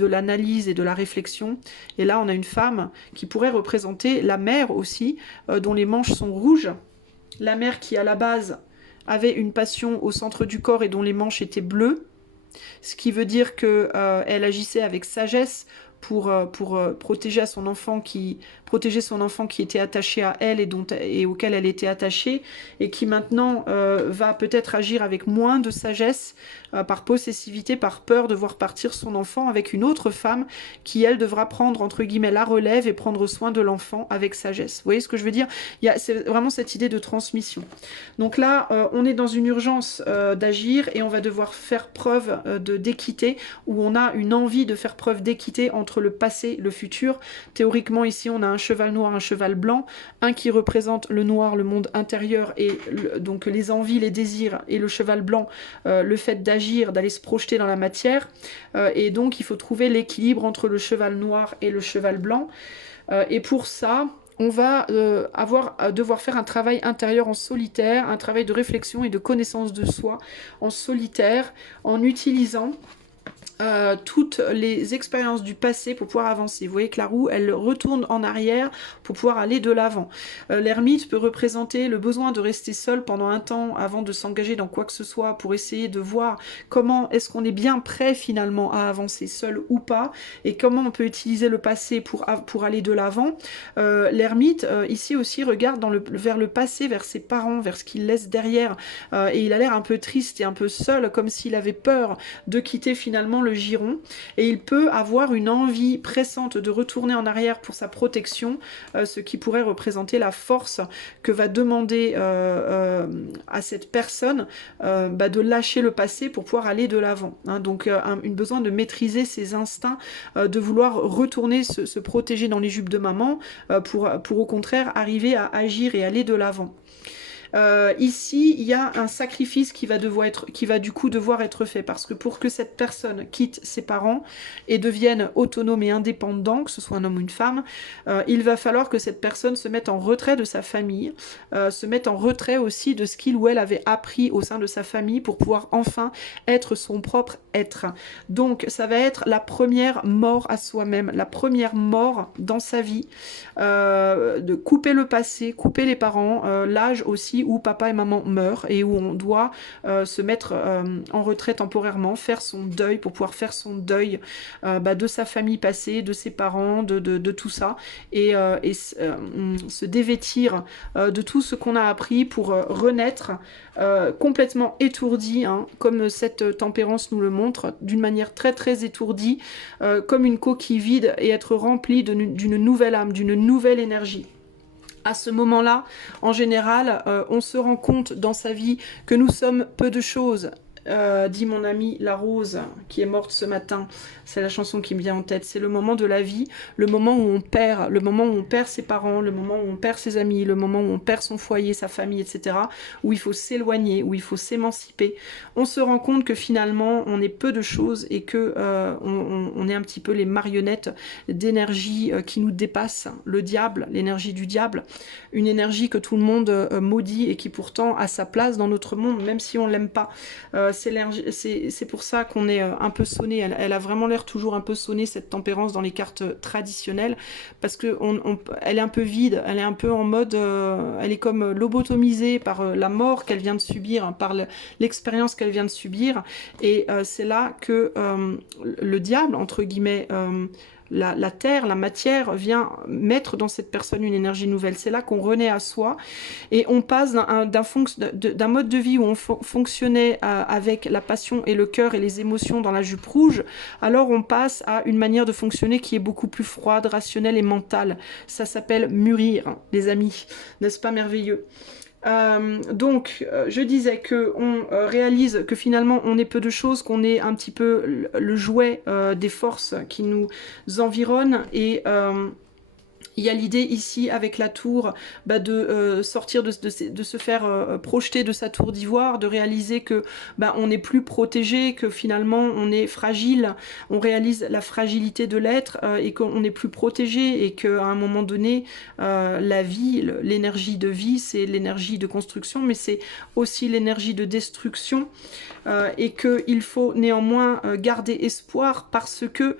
l'analyse et de la réflexion. Et là, on a une femme qui pourrait représenter la mère aussi, dont les manches sont rouges. La mère qui, à la base, avait une passion au centre du corps et dont les manches étaient bleues. Ce qui veut dire qu'elle agissait avec sagesse pour protéger son enfant qui était attaché à elle et auquel elle était attachée, et qui maintenant va peut-être agir avec moins de sagesse, par possessivité, par peur de voir partir son enfant avec une autre femme qui, elle, devra prendre, entre guillemets, la relève et prendre soin de l'enfant avec sagesse. Vous voyez ce que je veux dire? C'est vraiment cette idée de transmission. Donc là, on est dans une urgence d'agir, et on va devoir faire preuve d'équité, où on a une envie de faire preuve d'équité entre le passé et le futur. Théoriquement, ici, on a un cheval noir, un cheval blanc, un qui représente le noir, le monde intérieur, et donc les envies, les désirs, et le cheval blanc, le fait d'agir, d'aller se projeter dans la matière, et donc il faut trouver l'équilibre entre le cheval noir et le cheval blanc, et pour ça on va devoir faire un travail intérieur en solitaire, un travail de réflexion et de connaissance de soi en solitaire, en utilisant toutes les expériences du passé pour pouvoir avancer. Vous voyez que la roue, elle retourne en arrière pour pouvoir aller de l'avant. L'ermite peut représenter le besoin de rester seul pendant un temps avant de s'engager dans quoi que ce soit pour essayer de voir comment est-ce qu'on est bien prêt finalement à avancer seul ou pas et comment on peut utiliser le passé pour aller de l'avant. L'ermite, ici aussi, regarde vers le passé, vers ses parents, vers ce qu'il laisse derrière et il a l'air un peu triste et un peu seul, comme s'il avait peur de quitter finalement le giron, et il peut avoir une envie pressante de retourner en arrière pour sa protection, ce qui pourrait représenter la force que va demander à cette personne de lâcher le passé pour pouvoir aller de l'avant. Hein. Donc une besoin de maîtriser ses instincts, de vouloir retourner se protéger dans les jupes de maman pour au contraire arriver à agir et aller de l'avant. Ici, il y a un sacrifice qui va du coup devoir être fait, parce que pour que cette personne quitte ses parents et devienne autonome et indépendant, que ce soit un homme ou une femme, il va falloir que cette personne se mette en retrait de sa famille, se mette en retrait aussi de ce qu'il ou elle avait appris au sein de sa famille pour pouvoir enfin être son propre être. Donc, ça va être la première mort à soi-même, la première mort dans sa vie, de couper le passé, couper les parents, l'âge aussi où papa et maman meurent et où on doit se mettre en retrait temporairement, faire son deuil pour pouvoir faire son deuil de sa famille passée, de ses parents, de tout ça et se dévêtir de tout ce qu'on a appris pour renaître complètement étourdi, hein, comme cette tempérance nous le montre, d'une manière très très étourdie, comme une coquille vide, et être rempli d'une nouvelle âme, d'une nouvelle énergie. À ce moment-là, en général, on se rend compte dans sa vie que nous sommes peu de choses. Dit mon amie La Rose, qui est morte ce matin, c'est la chanson qui me vient en tête, c'est le moment de la vie, le moment où on perd ses parents, le moment où on perd ses amis, le moment où on perd son foyer, sa famille, etc., où il faut s'éloigner, où il faut s'émanciper. On se rend compte que finalement, on est peu de choses et que on est un petit peu les marionnettes d'énergie qui nous dépassent, le diable, l'énergie du diable, une énergie que tout le monde maudit et qui pourtant a sa place dans notre monde, même si on l'aime pas. C'est pour ça qu'on est un peu sonné. Elle a vraiment l'air toujours un peu sonnée, cette tempérance, dans les cartes traditionnelles, parce que elle est un peu vide, elle est un peu en mode, elle est comme lobotomisée par la mort qu'elle vient de subir, hein, par l'expérience qu'elle vient de subir, et c'est là que le diable, entre guillemets, la terre, la matière vient mettre dans cette personne une énergie nouvelle. C'est là qu'on renaît à soi et on passe d'un mode de vie où on fonctionnait avec la passion et le cœur et les émotions dans la jupe rouge, alors on passe à une manière de fonctionner qui est beaucoup plus froide, rationnelle et mentale. Ça s'appelle mûrir, hein, les amis. N'est-ce pas merveilleux ? Donc, je disais que on réalise que finalement on est peu de choses, qu'on est un petit peu le jouet des forces qui nous environnent, et il y a l'idée ici avec la tour de sortir de se faire projeter de sa tour d'ivoire, de réaliser que on n'est plus protégé, que finalement on est fragile, on réalise la fragilité de l'être et qu'on n'est plus protégé, et qu'à un moment donné la vie, l'énergie de vie, c'est l'énergie de construction, mais c'est aussi l'énergie de destruction, et qu'il faut néanmoins garder espoir, parce que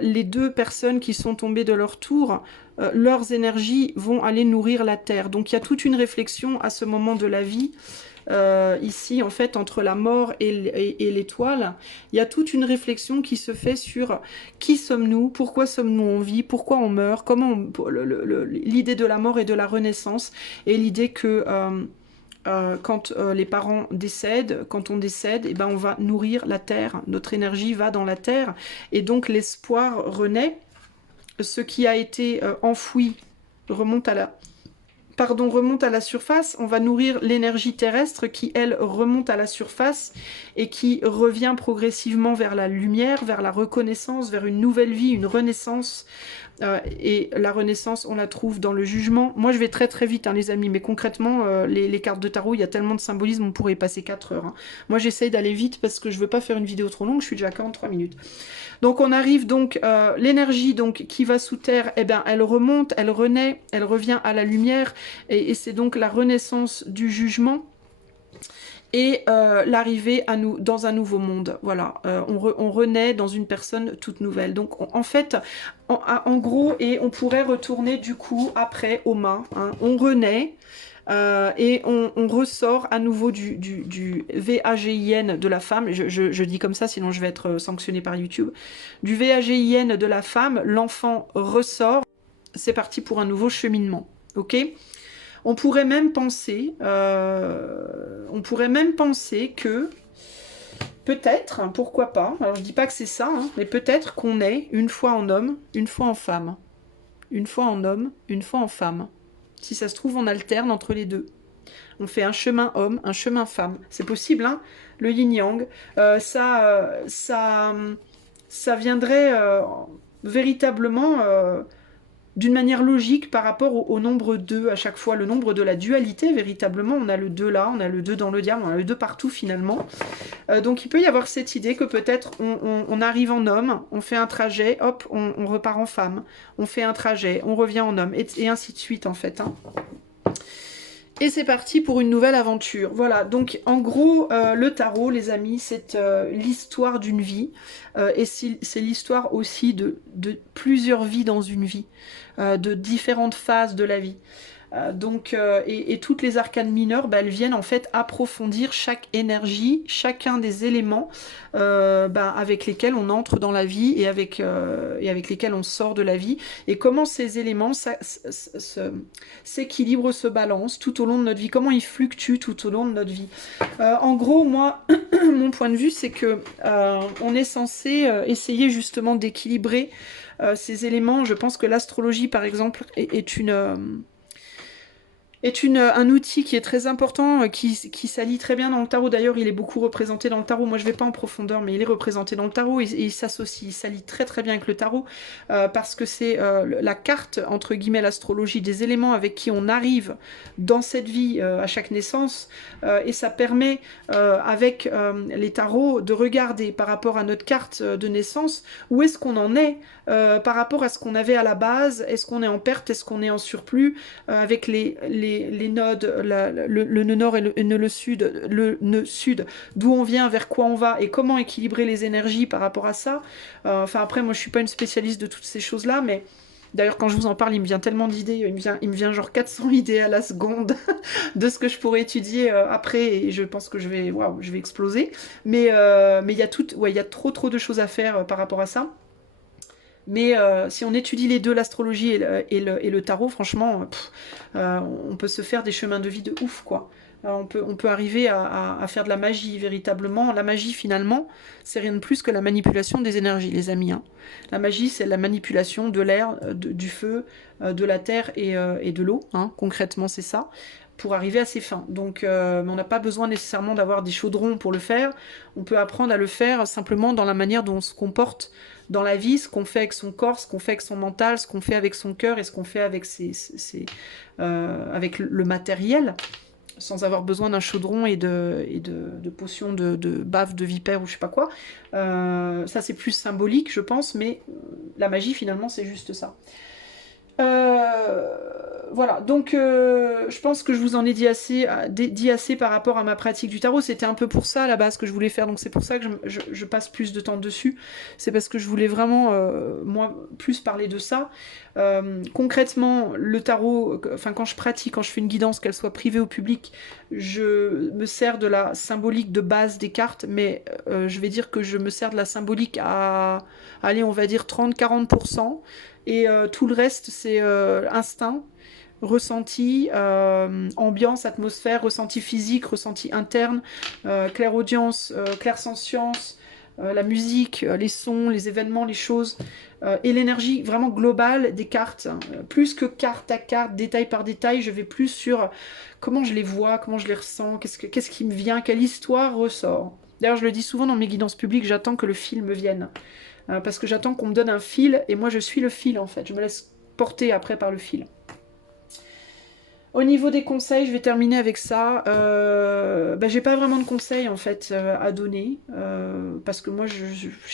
les deux personnes qui sont tombées de leur tour, leurs énergies vont aller nourrir la terre. Donc il y a toute une réflexion à ce moment de la vie, ici en fait entre la mort et l'étoile. Il y a toute une réflexion qui se fait sur qui sommes-nous, pourquoi sommes-nous en vie, pourquoi on meurt, comment l'idée de la mort et de la renaissance, et l'idée que quand les parents décèdent, quand on décède, et on va nourrir la terre, notre énergie va dans la terre, et donc l'espoir renaît. Ce qui a été enfoui remonte à la surface. On va nourrir l'énergie terrestre qui, elle, remonte à la surface et qui revient progressivement vers la lumière, vers la reconnaissance, vers une nouvelle vie, une renaissance. Et la renaissance, on la trouve dans le jugement. Moi, je vais très très vite, hein, les amis, mais concrètement, les cartes de tarot, il y a tellement de symbolisme, on pourrait y passer 4 heures. Hein. Moi, j'essaye d'aller vite parce que je veux pas faire une vidéo trop longue, je suis déjà à 43 minutes. Donc, on arrive donc, l'énergie donc qui va sous terre, elle remonte, elle renaît, elle revient à la lumière, et c'est donc la renaissance du jugement. et l'arrivée dans un nouveau monde. Voilà, on renaît dans une personne toute nouvelle. Donc en fait, en gros, et on pourrait retourner du coup après aux mains. Hein. On renaît. Et on ressort à nouveau du VAGIN de la femme, je dis comme ça sinon je vais être sanctionné par YouTube, du VAGIN de la femme, l'enfant ressort, c'est parti pour un nouveau cheminement, ok? On pourrait même penser que peut-être, hein, pourquoi pas, alors je dis pas que c'est ça, hein, mais peut-être qu'on est une fois en homme, une fois en femme, une fois en homme, une fois en femme. Si ça se trouve, on alterne entre les deux. On fait un chemin homme, un chemin femme. C'est possible, hein, le yin-yang. Ça viendrait véritablement d'une manière logique par rapport au nombre 2 à chaque fois, le nombre de la dualité, véritablement, on a le 2 là, on a le 2 dans le diable, on a le 2 partout finalement. Donc il peut y avoir cette idée que peut-être on arrive en homme, on fait un trajet, hop, on repart en femme, on fait un trajet, on revient en homme, et ainsi de suite en fait. Hein. Et c'est parti pour une nouvelle aventure. Voilà, donc en gros, le tarot, les amis, c'est l'histoire d'une vie. Et c'est l'histoire aussi de plusieurs vies dans une vie, de différentes phases de la vie. Et toutes les arcanes mineures, bah, elles viennent en fait approfondir chaque énergie, chacun des éléments avec lesquels on entre dans la vie et avec lesquels on sort de la vie. Et comment ces éléments s'équilibrent, se balancent tout au long de notre vie, comment ils fluctuent tout au long de notre vie. En gros, moi, mon point de vue, c'est que on est censé essayer justement d'équilibrer ces éléments. Je pense que l'astrologie, par exemple, est un outil qui est très important, qui s'allie très bien dans le tarot. D'ailleurs, il est beaucoup représenté dans le tarot. Moi, je ne vais pas en profondeur, mais il est représenté dans le tarot. Et il s'associe, il s'allie très très bien avec le tarot, parce que c'est la carte, entre guillemets, l'astrologie, des éléments avec qui on arrive dans cette vie à chaque naissance. Et ça permet, avec les tarots, de regarder par rapport à notre carte de naissance, où est-ce qu'on en est par rapport à ce qu'on avait à la base. Est-ce qu'on est en perte, est-ce qu'on est en surplus, avec les nodes, le nœud nord et le nœud sud, d'où on vient, vers quoi on va, et comment équilibrer les énergies par rapport à ça. Enfin après, moi je suis pas une spécialiste de toutes ces choses-là, mais d'ailleurs quand je vous en parle, il me vient tellement d'idées, il me vient genre 400 idées à la seconde de ce que je pourrais étudier après, et je pense que je vais exploser. Mais il y a il y a trop de choses à faire par rapport à ça. Mais si on étudie les deux, l'astrologie et le tarot, franchement, on peut se faire des chemins de vie de ouf, quoi. On peut arriver à faire de la magie, véritablement. La magie, finalement, c'est rien de plus que la manipulation des énergies, les amis. Hein. La magie, c'est la manipulation de l'air, du feu, de la terre et de l'eau. Hein. Concrètement, c'est ça, pour arriver à ses fins. Donc, on n'a pas besoin nécessairement d'avoir des chaudrons pour le faire. On peut apprendre à le faire simplement dans la manière dont on se comporte dans la vie, ce qu'on fait avec son corps, ce qu'on fait avec son mental, ce qu'on fait avec son cœur et ce qu'on fait avec avec le matériel, sans avoir besoin d'un chaudron et de potions de bave de vipère ou je sais pas quoi. Ça c'est plus symbolique je pense, mais la magie finalement c'est juste ça. Voilà, donc je pense que je vous en ai dit assez par rapport à ma pratique du tarot. C'était un peu pour ça à la base que je voulais faire, donc c'est pour ça que je passe plus de temps dessus. C'est parce que je voulais vraiment, moi, plus parler de ça. Concrètement, le tarot, enfin quand je pratique, quand je fais une guidance, qu'elle soit privée ou publique, je me sers de la symbolique de base des cartes, mais je vais dire que je me sers de la symbolique à, allez, on va dire 30-40%. Et tout le reste, c'est instinct, ressenti, ambiance, atmosphère, ressenti physique, ressenti interne, clairaudience, clairsentience, la musique, les sons, les événements, les choses, et l'énergie vraiment globale des cartes. Plus que carte à carte, détail par détail, je vais plus sur comment je les vois, comment je les ressens, qu'est-ce qui me vient, quelle histoire ressort. D'ailleurs, je le dis souvent dans mes guidances publiques, j'attends que le film vienne. Parce que j'attends qu'on me donne un fil, et moi je suis le fil en fait, je me laisse porter après par le fil. Au niveau des conseils, je vais terminer avec ça. J'ai pas vraiment de conseils en fait à donner, parce que moi je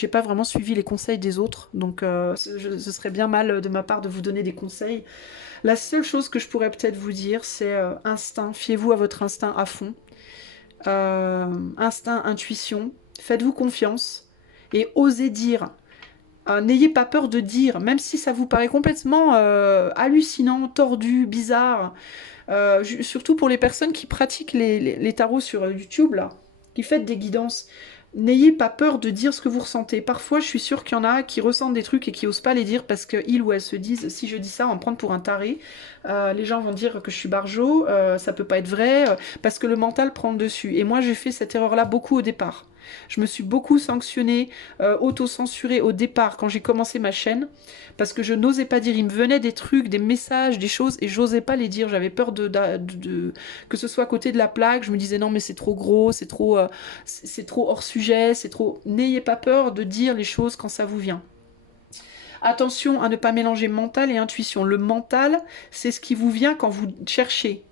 n'ai pas vraiment suivi les conseils des autres, donc ce serait bien mal de ma part de vous donner des conseils. La seule chose que je pourrais peut-être vous dire, c'est instinct, fiez-vous à votre instinct à fond. instinct, intuition. Faites-vous confiance et osez dire. N'ayez pas peur de dire, même si ça vous paraît complètement hallucinant, tordu, bizarre. Surtout pour les personnes qui pratiquent les tarots sur YouTube, là, qui faites des guidances. N'ayez pas peur de dire ce que vous ressentez. Parfois, je suis sûre qu'il y en a qui ressentent des trucs et qui osent pas les dire parce qu'ils ou elles se disent, si je dis ça, on va me prendre pour un taré. Les gens vont dire que je suis barjo, ça peut pas être vrai, parce que le mental prend le dessus. Et moi, j'ai fait cette erreur-là beaucoup au départ. Je me suis beaucoup sanctionnée, auto-censurée au départ quand j'ai commencé ma chaîne, parce que je n'osais pas dire. Il me venait des trucs, des messages, des choses, et j'osais pas les dire. J'avais peur que ce soit à côté de la plaque. Je me disais non, mais c'est trop gros, c'est trop hors sujet, c'est trop. N'ayez pas peur de dire les choses quand ça vous vient. Attention à ne pas mélanger mental et intuition. Le mental, c'est ce qui vous vient quand vous cherchez,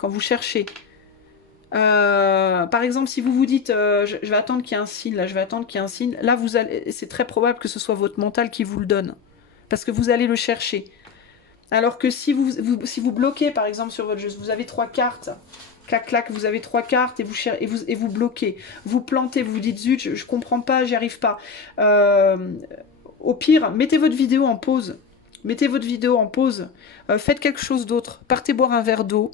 par exemple, si vous vous dites je vais attendre qu'il y ait un signe, là, je vais attendre qu'il y ait un signe, là, c'est très probable que ce soit votre mental qui vous le donne. Parce que vous allez le chercher. Alors que si vous bloquez, par exemple, sur votre jeu, vous avez 3 cartes, clac, clac, vous avez 3 cartes et vous bloquez. Vous plantez, vous vous dites zut, je comprends pas, j'y arrive pas. Au pire, mettez votre vidéo en pause. Mettez votre vidéo en pause. Faites quelque chose d'autre. Partez boire un verre d'eau.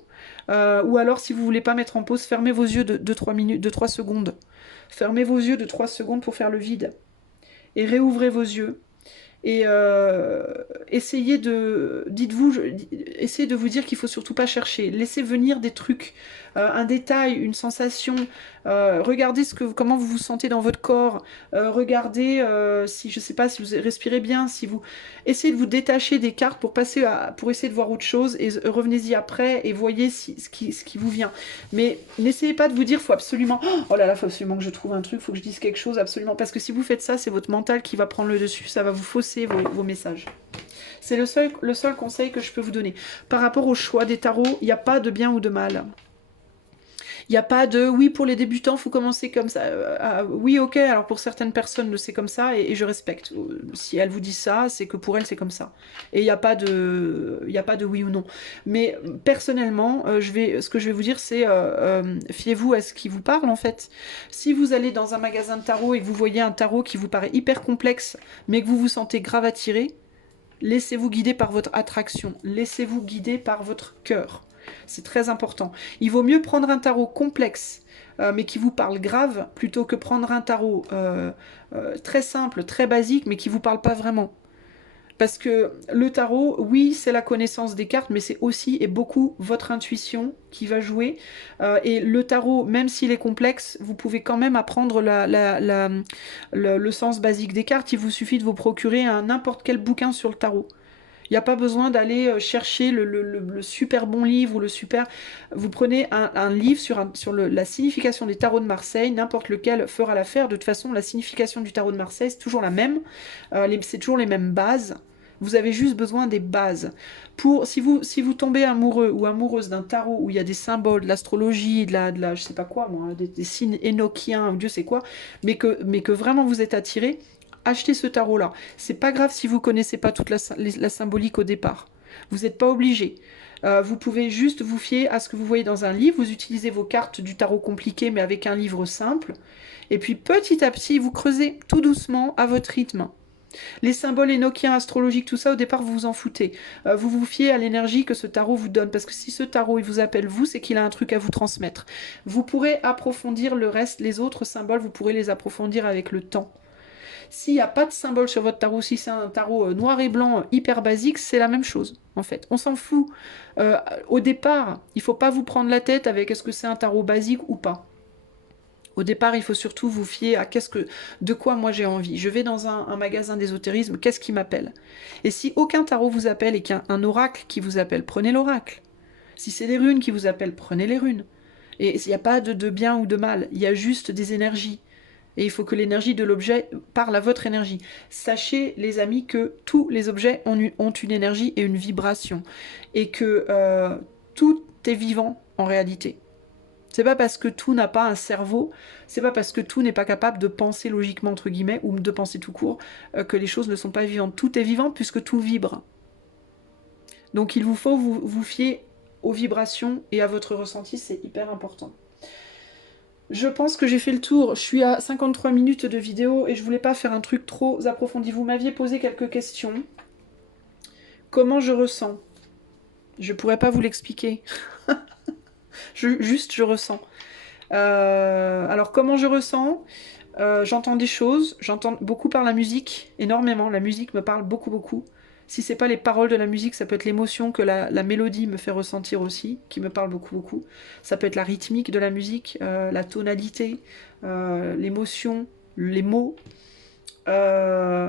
Ou alors, si vous voulez pas mettre en pause, fermez vos yeux de 3 minutes, de 3 secondes. Fermez vos yeux de 3 secondes pour faire le vide. Et réouvrez vos yeux. Et essayez essayez de vous dire qu'il faut surtout pas chercher. Laissez venir des trucs, un détail, une sensation. Regardez comment vous vous sentez dans votre corps. Regardez si, je sais pas, si vous respirez bien, si vous essayez de vous détacher des cartes pour essayer de voir autre chose et revenez-y après et voyez ce qui vous vient. Mais n'essayez pas de vous dire faut absolument, oh là là, faut absolument que je trouve un truc, faut que je dise quelque chose, absolument. Parce que si vous faites ça, c'est votre mental qui va prendre le dessus, ça va vous fausser vos messages. C'est le seul conseil que je peux vous donner. Par rapport au choix des tarots, il n'y a pas de bien ou de mal. Il n'y a pas de oui, pour les débutants, il faut commencer comme ça. Oui, ok, alors pour certaines personnes, c'est comme ça et je respecte. Si elles vous disent ça, c'est que pour elles, c'est comme ça. Et il n'y a pas de oui ou non. Mais personnellement, ce que je vais vous dire, c'est fiez-vous à ce qui vous parle en fait. Si vous allez dans un magasin de tarot et que vous voyez un tarot qui vous paraît hyper complexe, mais que vous vous sentez grave attiré, laissez-vous guider par votre attraction. Laissez-vous guider par votre cœur. C'est très important. Il vaut mieux prendre un tarot complexe, mais qui vous parle grave, plutôt que prendre un tarot très simple, très basique, mais qui vous parle pas vraiment. Parce que le tarot, oui, c'est la connaissance des cartes, mais c'est aussi et beaucoup votre intuition qui va jouer. Et le tarot, même s'il est complexe, vous pouvez quand même apprendre le sens basique des cartes. Il vous suffit de vous procurer n'importe quel bouquin sur le tarot. Il n'y a pas besoin d'aller chercher le super bon livre ou le super... Vous prenez un livre sur la signification des tarots de Marseille, n'importe lequel fera l'affaire. De toute façon, la signification du tarot de Marseille, c'est toujours la même. C'est toujours les mêmes bases. Vous avez juste besoin des bases. Si vous tombez amoureux ou amoureuse d'un tarot où il y a des symboles, de l'astrologie, je sais pas quoi, moi, des signes énochiens, ou Dieu sait quoi, mais que vraiment vous êtes attiré, achetez ce tarot-là. C'est pas grave si vous connaissez pas toute la symbolique au départ. Vous n'êtes pas obligé. Vous pouvez juste vous fier à ce que vous voyez dans un livre. Vous utilisez vos cartes du tarot compliqué, mais avec un livre simple. Et puis petit à petit, vous creusez tout doucement à votre rythme. Les symboles énochiens, astrologiques, tout ça, au départ, vous vous en foutez. Vous vous fiez à l'énergie que ce tarot vous donne. Parce que si ce tarot, il vous appelle vous, c'est qu'il a un truc à vous transmettre. Vous pourrez approfondir le reste, les autres symboles, vous pourrez les approfondir avec le temps. S'il n'y a pas de symbole sur votre tarot, si c'est un tarot noir et blanc hyper basique, c'est la même chose, en fait. On s'en fout. Au départ, il ne faut pas vous prendre la tête avec est-ce que c'est un tarot basique ou pas. Au départ, il faut surtout vous fier à de quoi moi j'ai envie. Je vais dans un magasin d'ésotérisme, qu'est-ce qui m'appelle? Et si aucun tarot vous appelle et qu'il y a un oracle qui vous appelle, prenez l'oracle. Si c'est des runes qui vous appellent, prenez les runes. Et il n'y a pas de bien ou de mal, il y a juste des énergies. Et il faut que l'énergie de l'objet parle à votre énergie. Sachez, les amis, que tous les objets ont une énergie et une vibration. Et que tout est vivant en réalité. C'est pas parce que tout n'a pas un cerveau, c'est pas parce que tout n'est pas capable de penser logiquement, entre guillemets, ou de penser tout court, que les choses ne sont pas vivantes. Tout est vivant puisque tout vibre. Donc il vous faut vous fier aux vibrations et à votre ressenti, c'est hyper important. Je pense que j'ai fait le tour. Je suis à 53 minutes de vidéo et je voulais pas faire un truc trop approfondi. Vous m'aviez posé quelques questions. Comment je ressens? Je pourrais pas vous l'expliquer. Juste, je ressens. Alors, comment je ressens? J'entends des choses. J'entends beaucoup par la musique, énormément. La musique me parle beaucoup, beaucoup. Si c'est pas les paroles de la musique, ça peut être l'émotion que la mélodie me fait ressentir aussi, qui me parle beaucoup, beaucoup. Ça peut être la rythmique de la musique, la tonalité, l'émotion, les mots. Euh,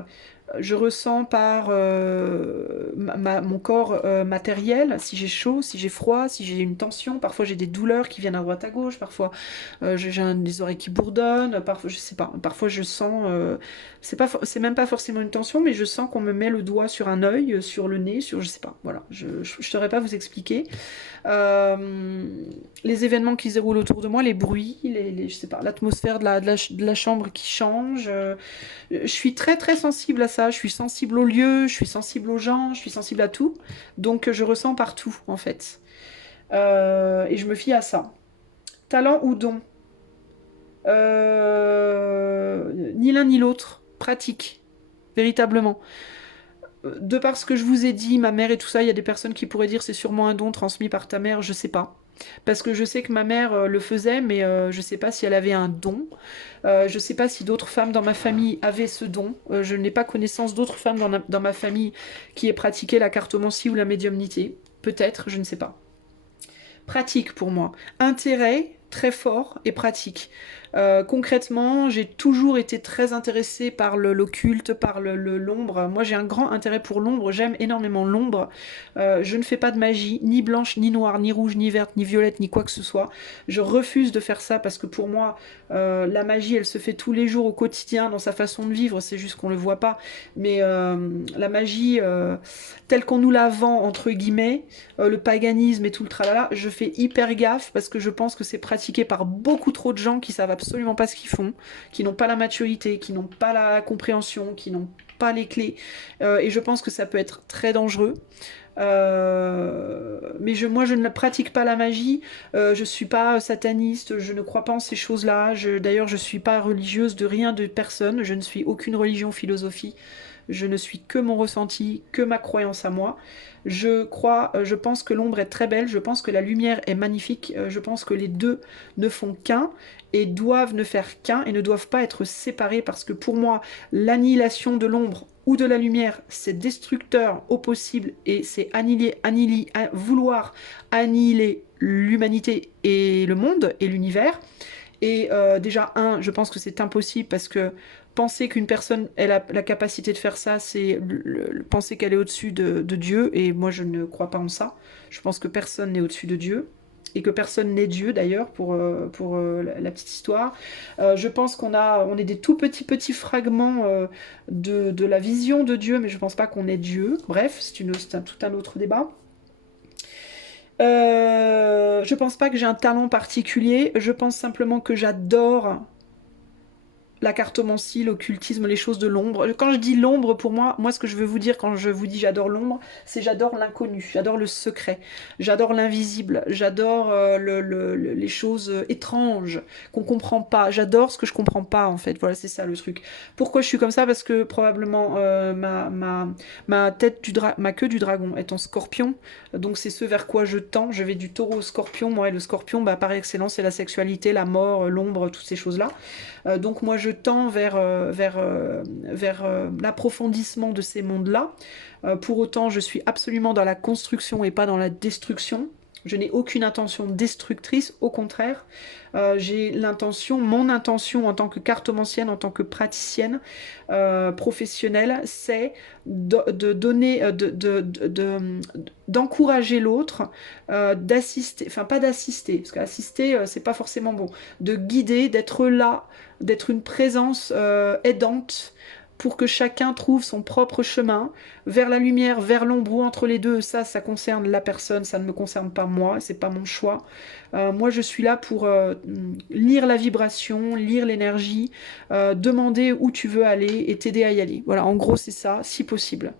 je ressens par mon corps matériel, si j'ai chaud, si j'ai froid, si j'ai une tension. Parfois j'ai des douleurs qui viennent à droite à gauche, parfois j'ai des oreilles qui bourdonnent, parfois je sais pas, parfois je sens, c'est même pas forcément une tension, mais je sens qu'on me met le doigt sur un œil, sur le nez, sur je sais pas, voilà, je saurais pas vous expliquer. Euh, les événements qui se déroulent autour de moi, les bruits, je sais pas, l'atmosphère de la chambre qui change. Je suis très très sensible à ça. Je suis sensible aux lieux, je suis sensible aux gens, je suis sensible à tout. Donc je ressens partout en fait. Et je me fie à ça. Talent ou don? Ni l'un ni l'autre. Pratique. Véritablement. De par ce que je vous ai dit, ma mère et tout ça, il y a des personnes qui pourraient dire c'est sûrement un don transmis par ta mère, je sais pas. Parce que je sais que ma mère le faisait, mais je sais pas si elle avait un don. Je sais pas si d'autres femmes dans ma famille avaient ce don. Je n'ai pas connaissance d'autres femmes dans ma famille qui aient pratiqué la cartomancie ou la médiumnité. Peut-être, je ne sais pas. Pratique pour moi. Intérêt très fort et pratique. Concrètement, j'ai toujours été très intéressée par l'occulte, par l'ombre. Moi, j'ai un grand intérêt pour l'ombre. J'aime énormément l'ombre. Je ne fais pas de magie, ni blanche, ni noire, ni rouge, ni verte, ni violette, ni quoi que ce soit. Je refuse de faire ça parce que pour moi, la magie, elle se fait tous les jours au quotidien dans sa façon de vivre. C'est juste qu'on le voit pas. Mais la magie, telle qu'on nous la vend, entre guillemets, le paganisme et tout le tralala, je fais hyper gaffe parce que je pense que c'est pratiqué par beaucoup trop de gens qui savent absolument pas ce qu'ils font, qui n'ont pas la maturité, qui n'ont pas la compréhension, qui n'ont pas les clés. Et je pense que ça peut être très dangereux. Mais moi, je ne pratique pas la magie. Je suis pas sataniste. Je ne crois pas en ces choses-là. D'ailleurs, je suis pas religieuse de rien, de personne. Je ne suis aucune religion, philosophie. Je ne suis que mon ressenti, que ma croyance à moi. Je pense que l'ombre est très belle, je pense que la lumière est magnifique, je pense que les deux ne font qu'un et doivent ne faire qu'un et ne doivent pas être séparés parce que pour moi, l'annihilation de l'ombre ou de la lumière, c'est destructeur au possible et c'est vouloir annihiler l'humanité et le monde et l'univers. Et déjà, je pense que c'est impossible parce que penser qu'une personne ait la capacité de faire ça, c'est penser qu'elle est au-dessus de Dieu. Et moi, je ne crois pas en ça. Je pense que personne n'est au-dessus de Dieu. Et que personne n'est Dieu d'ailleurs pour la petite histoire. Je pense on est des tout petits fragments de la vision de Dieu, mais je pense pas qu'on est Dieu. Bref, tout un autre débat. Je pense pas que j'ai un talent particulier. Je pense simplement que j'adore la cartomancie, l'occultisme, les choses de l'ombre. Quand je dis l'ombre, pour moi, ce que je veux vous dire quand je vous dis j'adore l'ombre, c'est j'adore l'inconnu, j'adore le secret, j'adore l'invisible, j'adore les choses étranges qu'on comprend pas. J'adore ce que je comprends pas, en fait. Voilà, c'est ça le truc. Pourquoi je suis comme ça? Parce que probablement ma queue du dragon est en scorpion, donc c'est ce vers quoi je tends. Je vais du taureau au scorpion. Moi, et le scorpion, bah, par excellence, c'est la sexualité, la mort, l'ombre, toutes ces choses-là. Donc moi je tends vers l'approfondissement de ces mondes-là. Pour autant, je suis absolument dans la construction et pas dans la destruction. Je n'ai aucune intention destructrice, au contraire. Mon intention en tant que cartomancienne, en tant que praticienne professionnelle, c'est de donner, d'encourager l'autre, d'assister, enfin pas d'assister, parce qu'assister, c'est pas forcément bon, de guider, d'être là, d'être une présence aidante pour que chacun trouve son propre chemin vers la lumière, vers l'ombre ou entre les deux. Ça concerne la personne, ça ne me concerne pas moi, c'est pas mon choix. Moi, je suis là pour lire la vibration, lire l'énergie, demander où tu veux aller et t'aider à y aller. Voilà, en gros, c'est ça, si possible.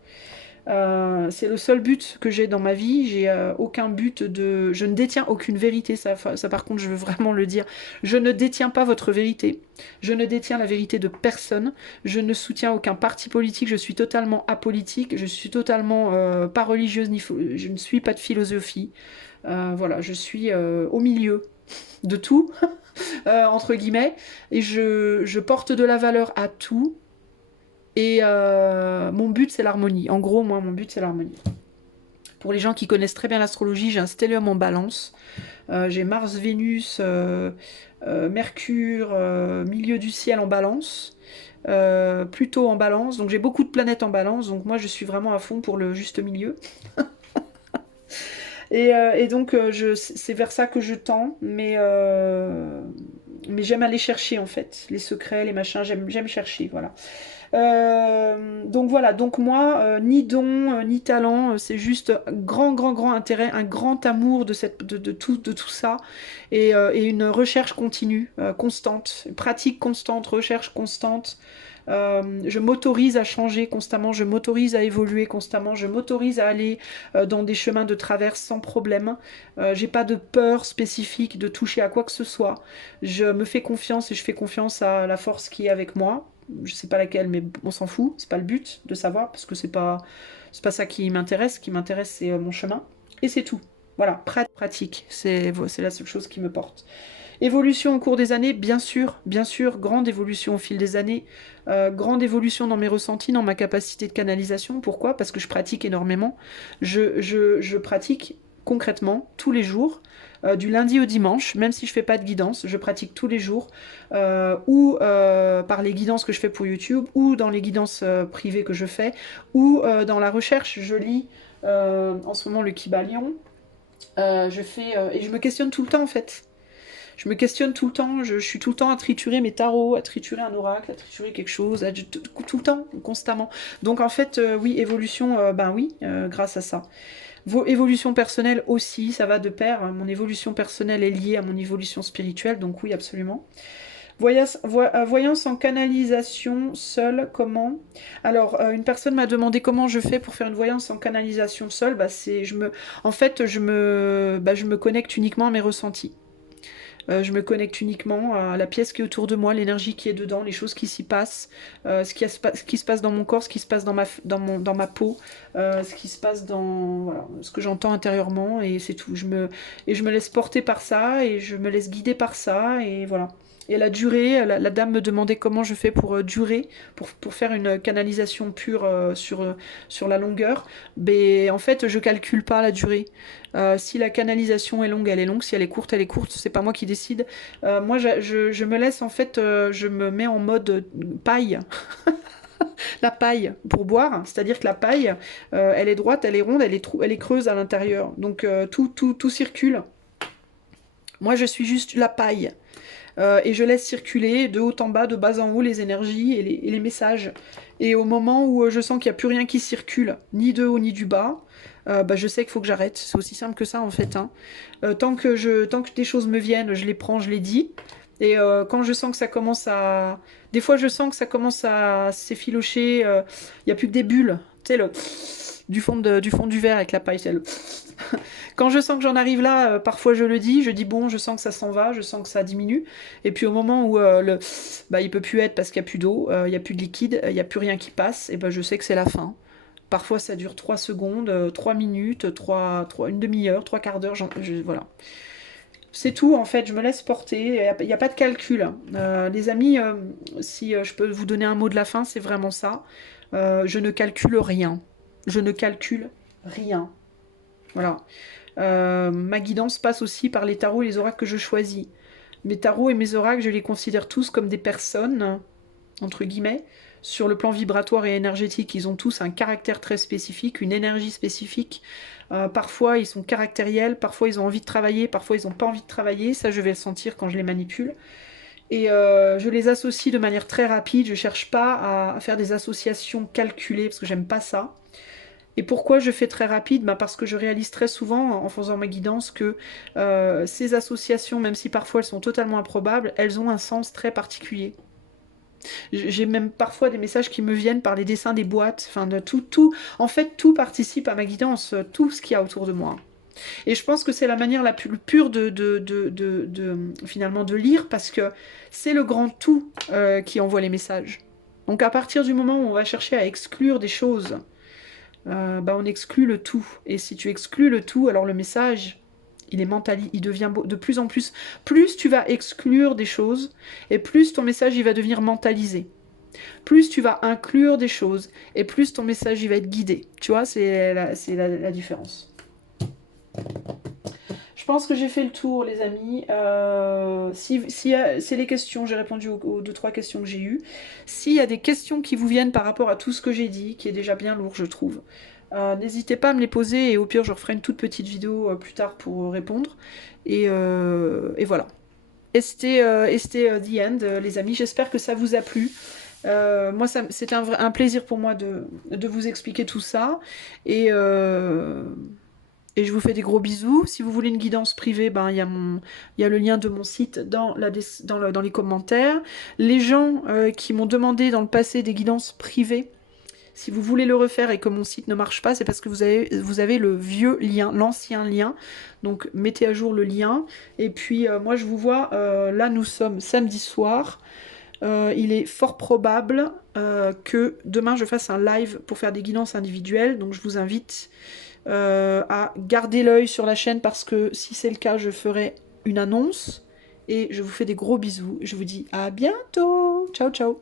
C'est le seul but que j'ai dans ma vie. J'ai aucun but de... Je ne détiens aucune vérité. Ça, par contre, je veux vraiment le dire. Je ne détiens pas votre vérité. Je ne détiens la vérité de personne. Je ne soutiens aucun parti politique. Je suis totalement apolitique. Je suis totalement pas religieuse. Je ne suis pas de philosophie. Voilà, je suis au milieu de tout, entre guillemets. Et je porte de la valeur à tout. Et mon but, c'est l'harmonie. En gros, moi, mon but, c'est l'harmonie. Pour les gens qui connaissent très bien l'astrologie, j'ai un stellium en balance. J'ai Mars, Vénus, Mercure, milieu du ciel en balance. Plutôt en balance. Donc j'ai beaucoup de planètes en balance. Donc moi, je suis vraiment à fond pour le juste milieu. Et donc, c'est vers ça que je tends. Mais j'aime aller chercher, en fait. Les secrets, les machins, j'aime chercher, voilà. Donc voilà, donc moi, ni don, ni talent, c'est juste grand intérêt, un grand amour de tout ça, et une recherche continue, constante, pratique constante, recherche constante. Je m'autorise à changer constamment, je m'autorise à évoluer constamment, je m'autorise à aller dans des chemins de traverse sans problème. J'ai pas de peur spécifique de toucher à quoi que ce soit. Je me fais confiance et je fais confiance à la force qui est avec moi. Je sais pas laquelle, mais on s'en fout. C'est pas le but de savoir parce que c'est pas ça qui m'intéresse. Ce qui m'intéresse, c'est mon chemin. Et c'est tout. Voilà, pratique. C'est la seule chose qui me porte. Évolution au cours des années, bien sûr, grande évolution au fil des années, grande évolution dans mes ressentis, dans ma capacité de canalisation. Pourquoi? Parce que je pratique énormément. Je pratique concrètement tous les jours, du lundi au dimanche, même si je fais pas de guidance, je pratique tous les jours, ou par les guidances que je fais pour YouTube, ou dans les guidances privées que je fais, ou dans la recherche, je lis en ce moment le Kybalion. Et je me questionne tout le temps en fait. Je me questionne tout le temps, je suis tout le temps à triturer mes tarots, à triturer un oracle, à triturer quelque chose, tout le temps, constamment. Donc en fait, oui, évolution, ben oui, grâce à ça. Vos évolutions personnelles aussi, ça va de pair. Mon évolution personnelle est liée à mon évolution spirituelle, donc oui, absolument. Voyance en canalisation seule, comment? Alors, une personne m'a demandé comment je fais pour faire une voyance en canalisation seule. En fait, je me connecte uniquement à mes ressentis. Je me connecte uniquement à la pièce qui est autour de moi, l'énergie qui est dedans, les choses qui s'y passent, ce qui se passe dans mon corps, ce qui se passe dans ma peau, ce qui se passe voilà, ce que j'entends intérieurement, et c'est tout. Et je me laisse porter par ça, et je me laisse guider par ça, et voilà. Et la durée, la dame me demandait comment je fais pour durer, pour faire une canalisation pure sur la longueur. Mais en fait, je calcule pas la durée. Si la canalisation est longue, elle est longue. Si elle est courte, elle est courte. C'est pas moi qui décide. Moi, je me laisse en fait, je me mets en mode paille. La paille pour boire, c'est-à-dire que la paille, elle est droite, elle est ronde, elle est creuse à l'intérieur. Donc tout circule. Moi, je suis juste la paille. Et je laisse circuler de haut en bas, de bas en haut, les énergies et les messages. Et au moment où je sens qu'il n'y a plus rien qui circule, ni de haut ni du bas, je sais qu'il faut que j'arrête. C'est aussi simple que ça en fait. Hein. Tant que des choses me viennent, je les prends, je les dis. Et quand je sens que ça commence à... Des fois je sens que ça commence à s'effilocher, il n'y a plus que des bulles. Tu sais, du fond du verre avec la paille, c'est le... Quand je sens que j'en arrive là, parfois je le dis, je dis bon, je sens que ça s'en va, je sens que ça diminue. Et puis au moment où il peut plus être parce qu'il n'y a plus d'eau, il n'y a plus de liquide, il n'y a plus rien qui passe, et ben je sais que c'est la fin. Parfois ça dure 3 secondes, 3 minutes, une demi-heure, 3 quarts d'heure, voilà. C'est tout en fait, je me laisse porter, il n'y a pas de calcul. Hein. Les amis, si je peux vous donner un mot de la fin, c'est vraiment ça. Je ne calcule rien. Je ne calcule rien. Voilà. Ma guidance passe aussi par les tarots et les oracles que je choisis. Mes tarots et mes oracles, je les considère tous comme des personnes, entre guillemets. Sur le plan vibratoire et énergétique, ils ont tous un caractère très spécifique, une énergie spécifique. Parfois, ils sont caractériels, parfois, ils ont envie de travailler, parfois, ils n'ont pas envie de travailler. Ça, je vais le sentir quand je les manipule. Et je les associe de manière très rapide. Je ne cherche pas à faire des associations calculées, parce que j'aime pas ça. Et pourquoi je fais très rapide? Parce que je réalise très souvent, en faisant ma guidance, que ces associations, même si parfois elles sont totalement improbables, elles ont un sens très particulier. J'ai même parfois des messages qui me viennent par les dessins des boîtes, enfin de tout. En fait, tout participe à ma guidance, tout ce qu'il y a autour de moi. Et je pense que c'est la manière la plus pure finalement de lire, parce que c'est le grand tout qui envoie les messages. Donc à partir du moment où on va chercher à exclure des choses, bah on exclut le tout. Et si tu exclus le tout, alors le message, il devient de plus en plus... Plus tu vas exclure des choses, et plus ton message il va devenir mentalisé. Plus tu vas inclure des choses, et plus ton message il va être guidé. Tu vois, c'est la différence. Je pense que j'ai fait le tour, les amis. Si c'est les questions, j'ai répondu aux 2-3 questions que j'ai eues. S'il y a des questions qui vous viennent par rapport à tout ce que j'ai dit, qui est déjà bien lourd, je trouve, n'hésitez pas à me les poser, et au pire, je referai une toute petite vidéo plus tard pour répondre. Et voilà. Et c'était the end, les amis. J'espère que ça vous a plu. Moi, c'était un plaisir pour moi de vous expliquer tout ça. Et je vous fais des gros bisous. Si vous voulez une guidance privée, ben, il y a le lien de mon site dans les commentaires. Les gens qui m'ont demandé dans le passé des guidances privées, si vous voulez le refaire et que mon site ne marche pas, c'est parce que vous avez le vieux lien, l'ancien lien. Donc mettez à jour le lien. Et puis moi je vous vois, là nous sommes samedi soir. Il est fort probable que demain je fasse un live pour faire des guidances individuelles. Donc je vous invite à garder l'œil sur la chaîne, parce que si c'est le cas, je ferai une annonce. Et je vous fais des gros bisous. Je vous dis à bientôt. Ciao, ciao.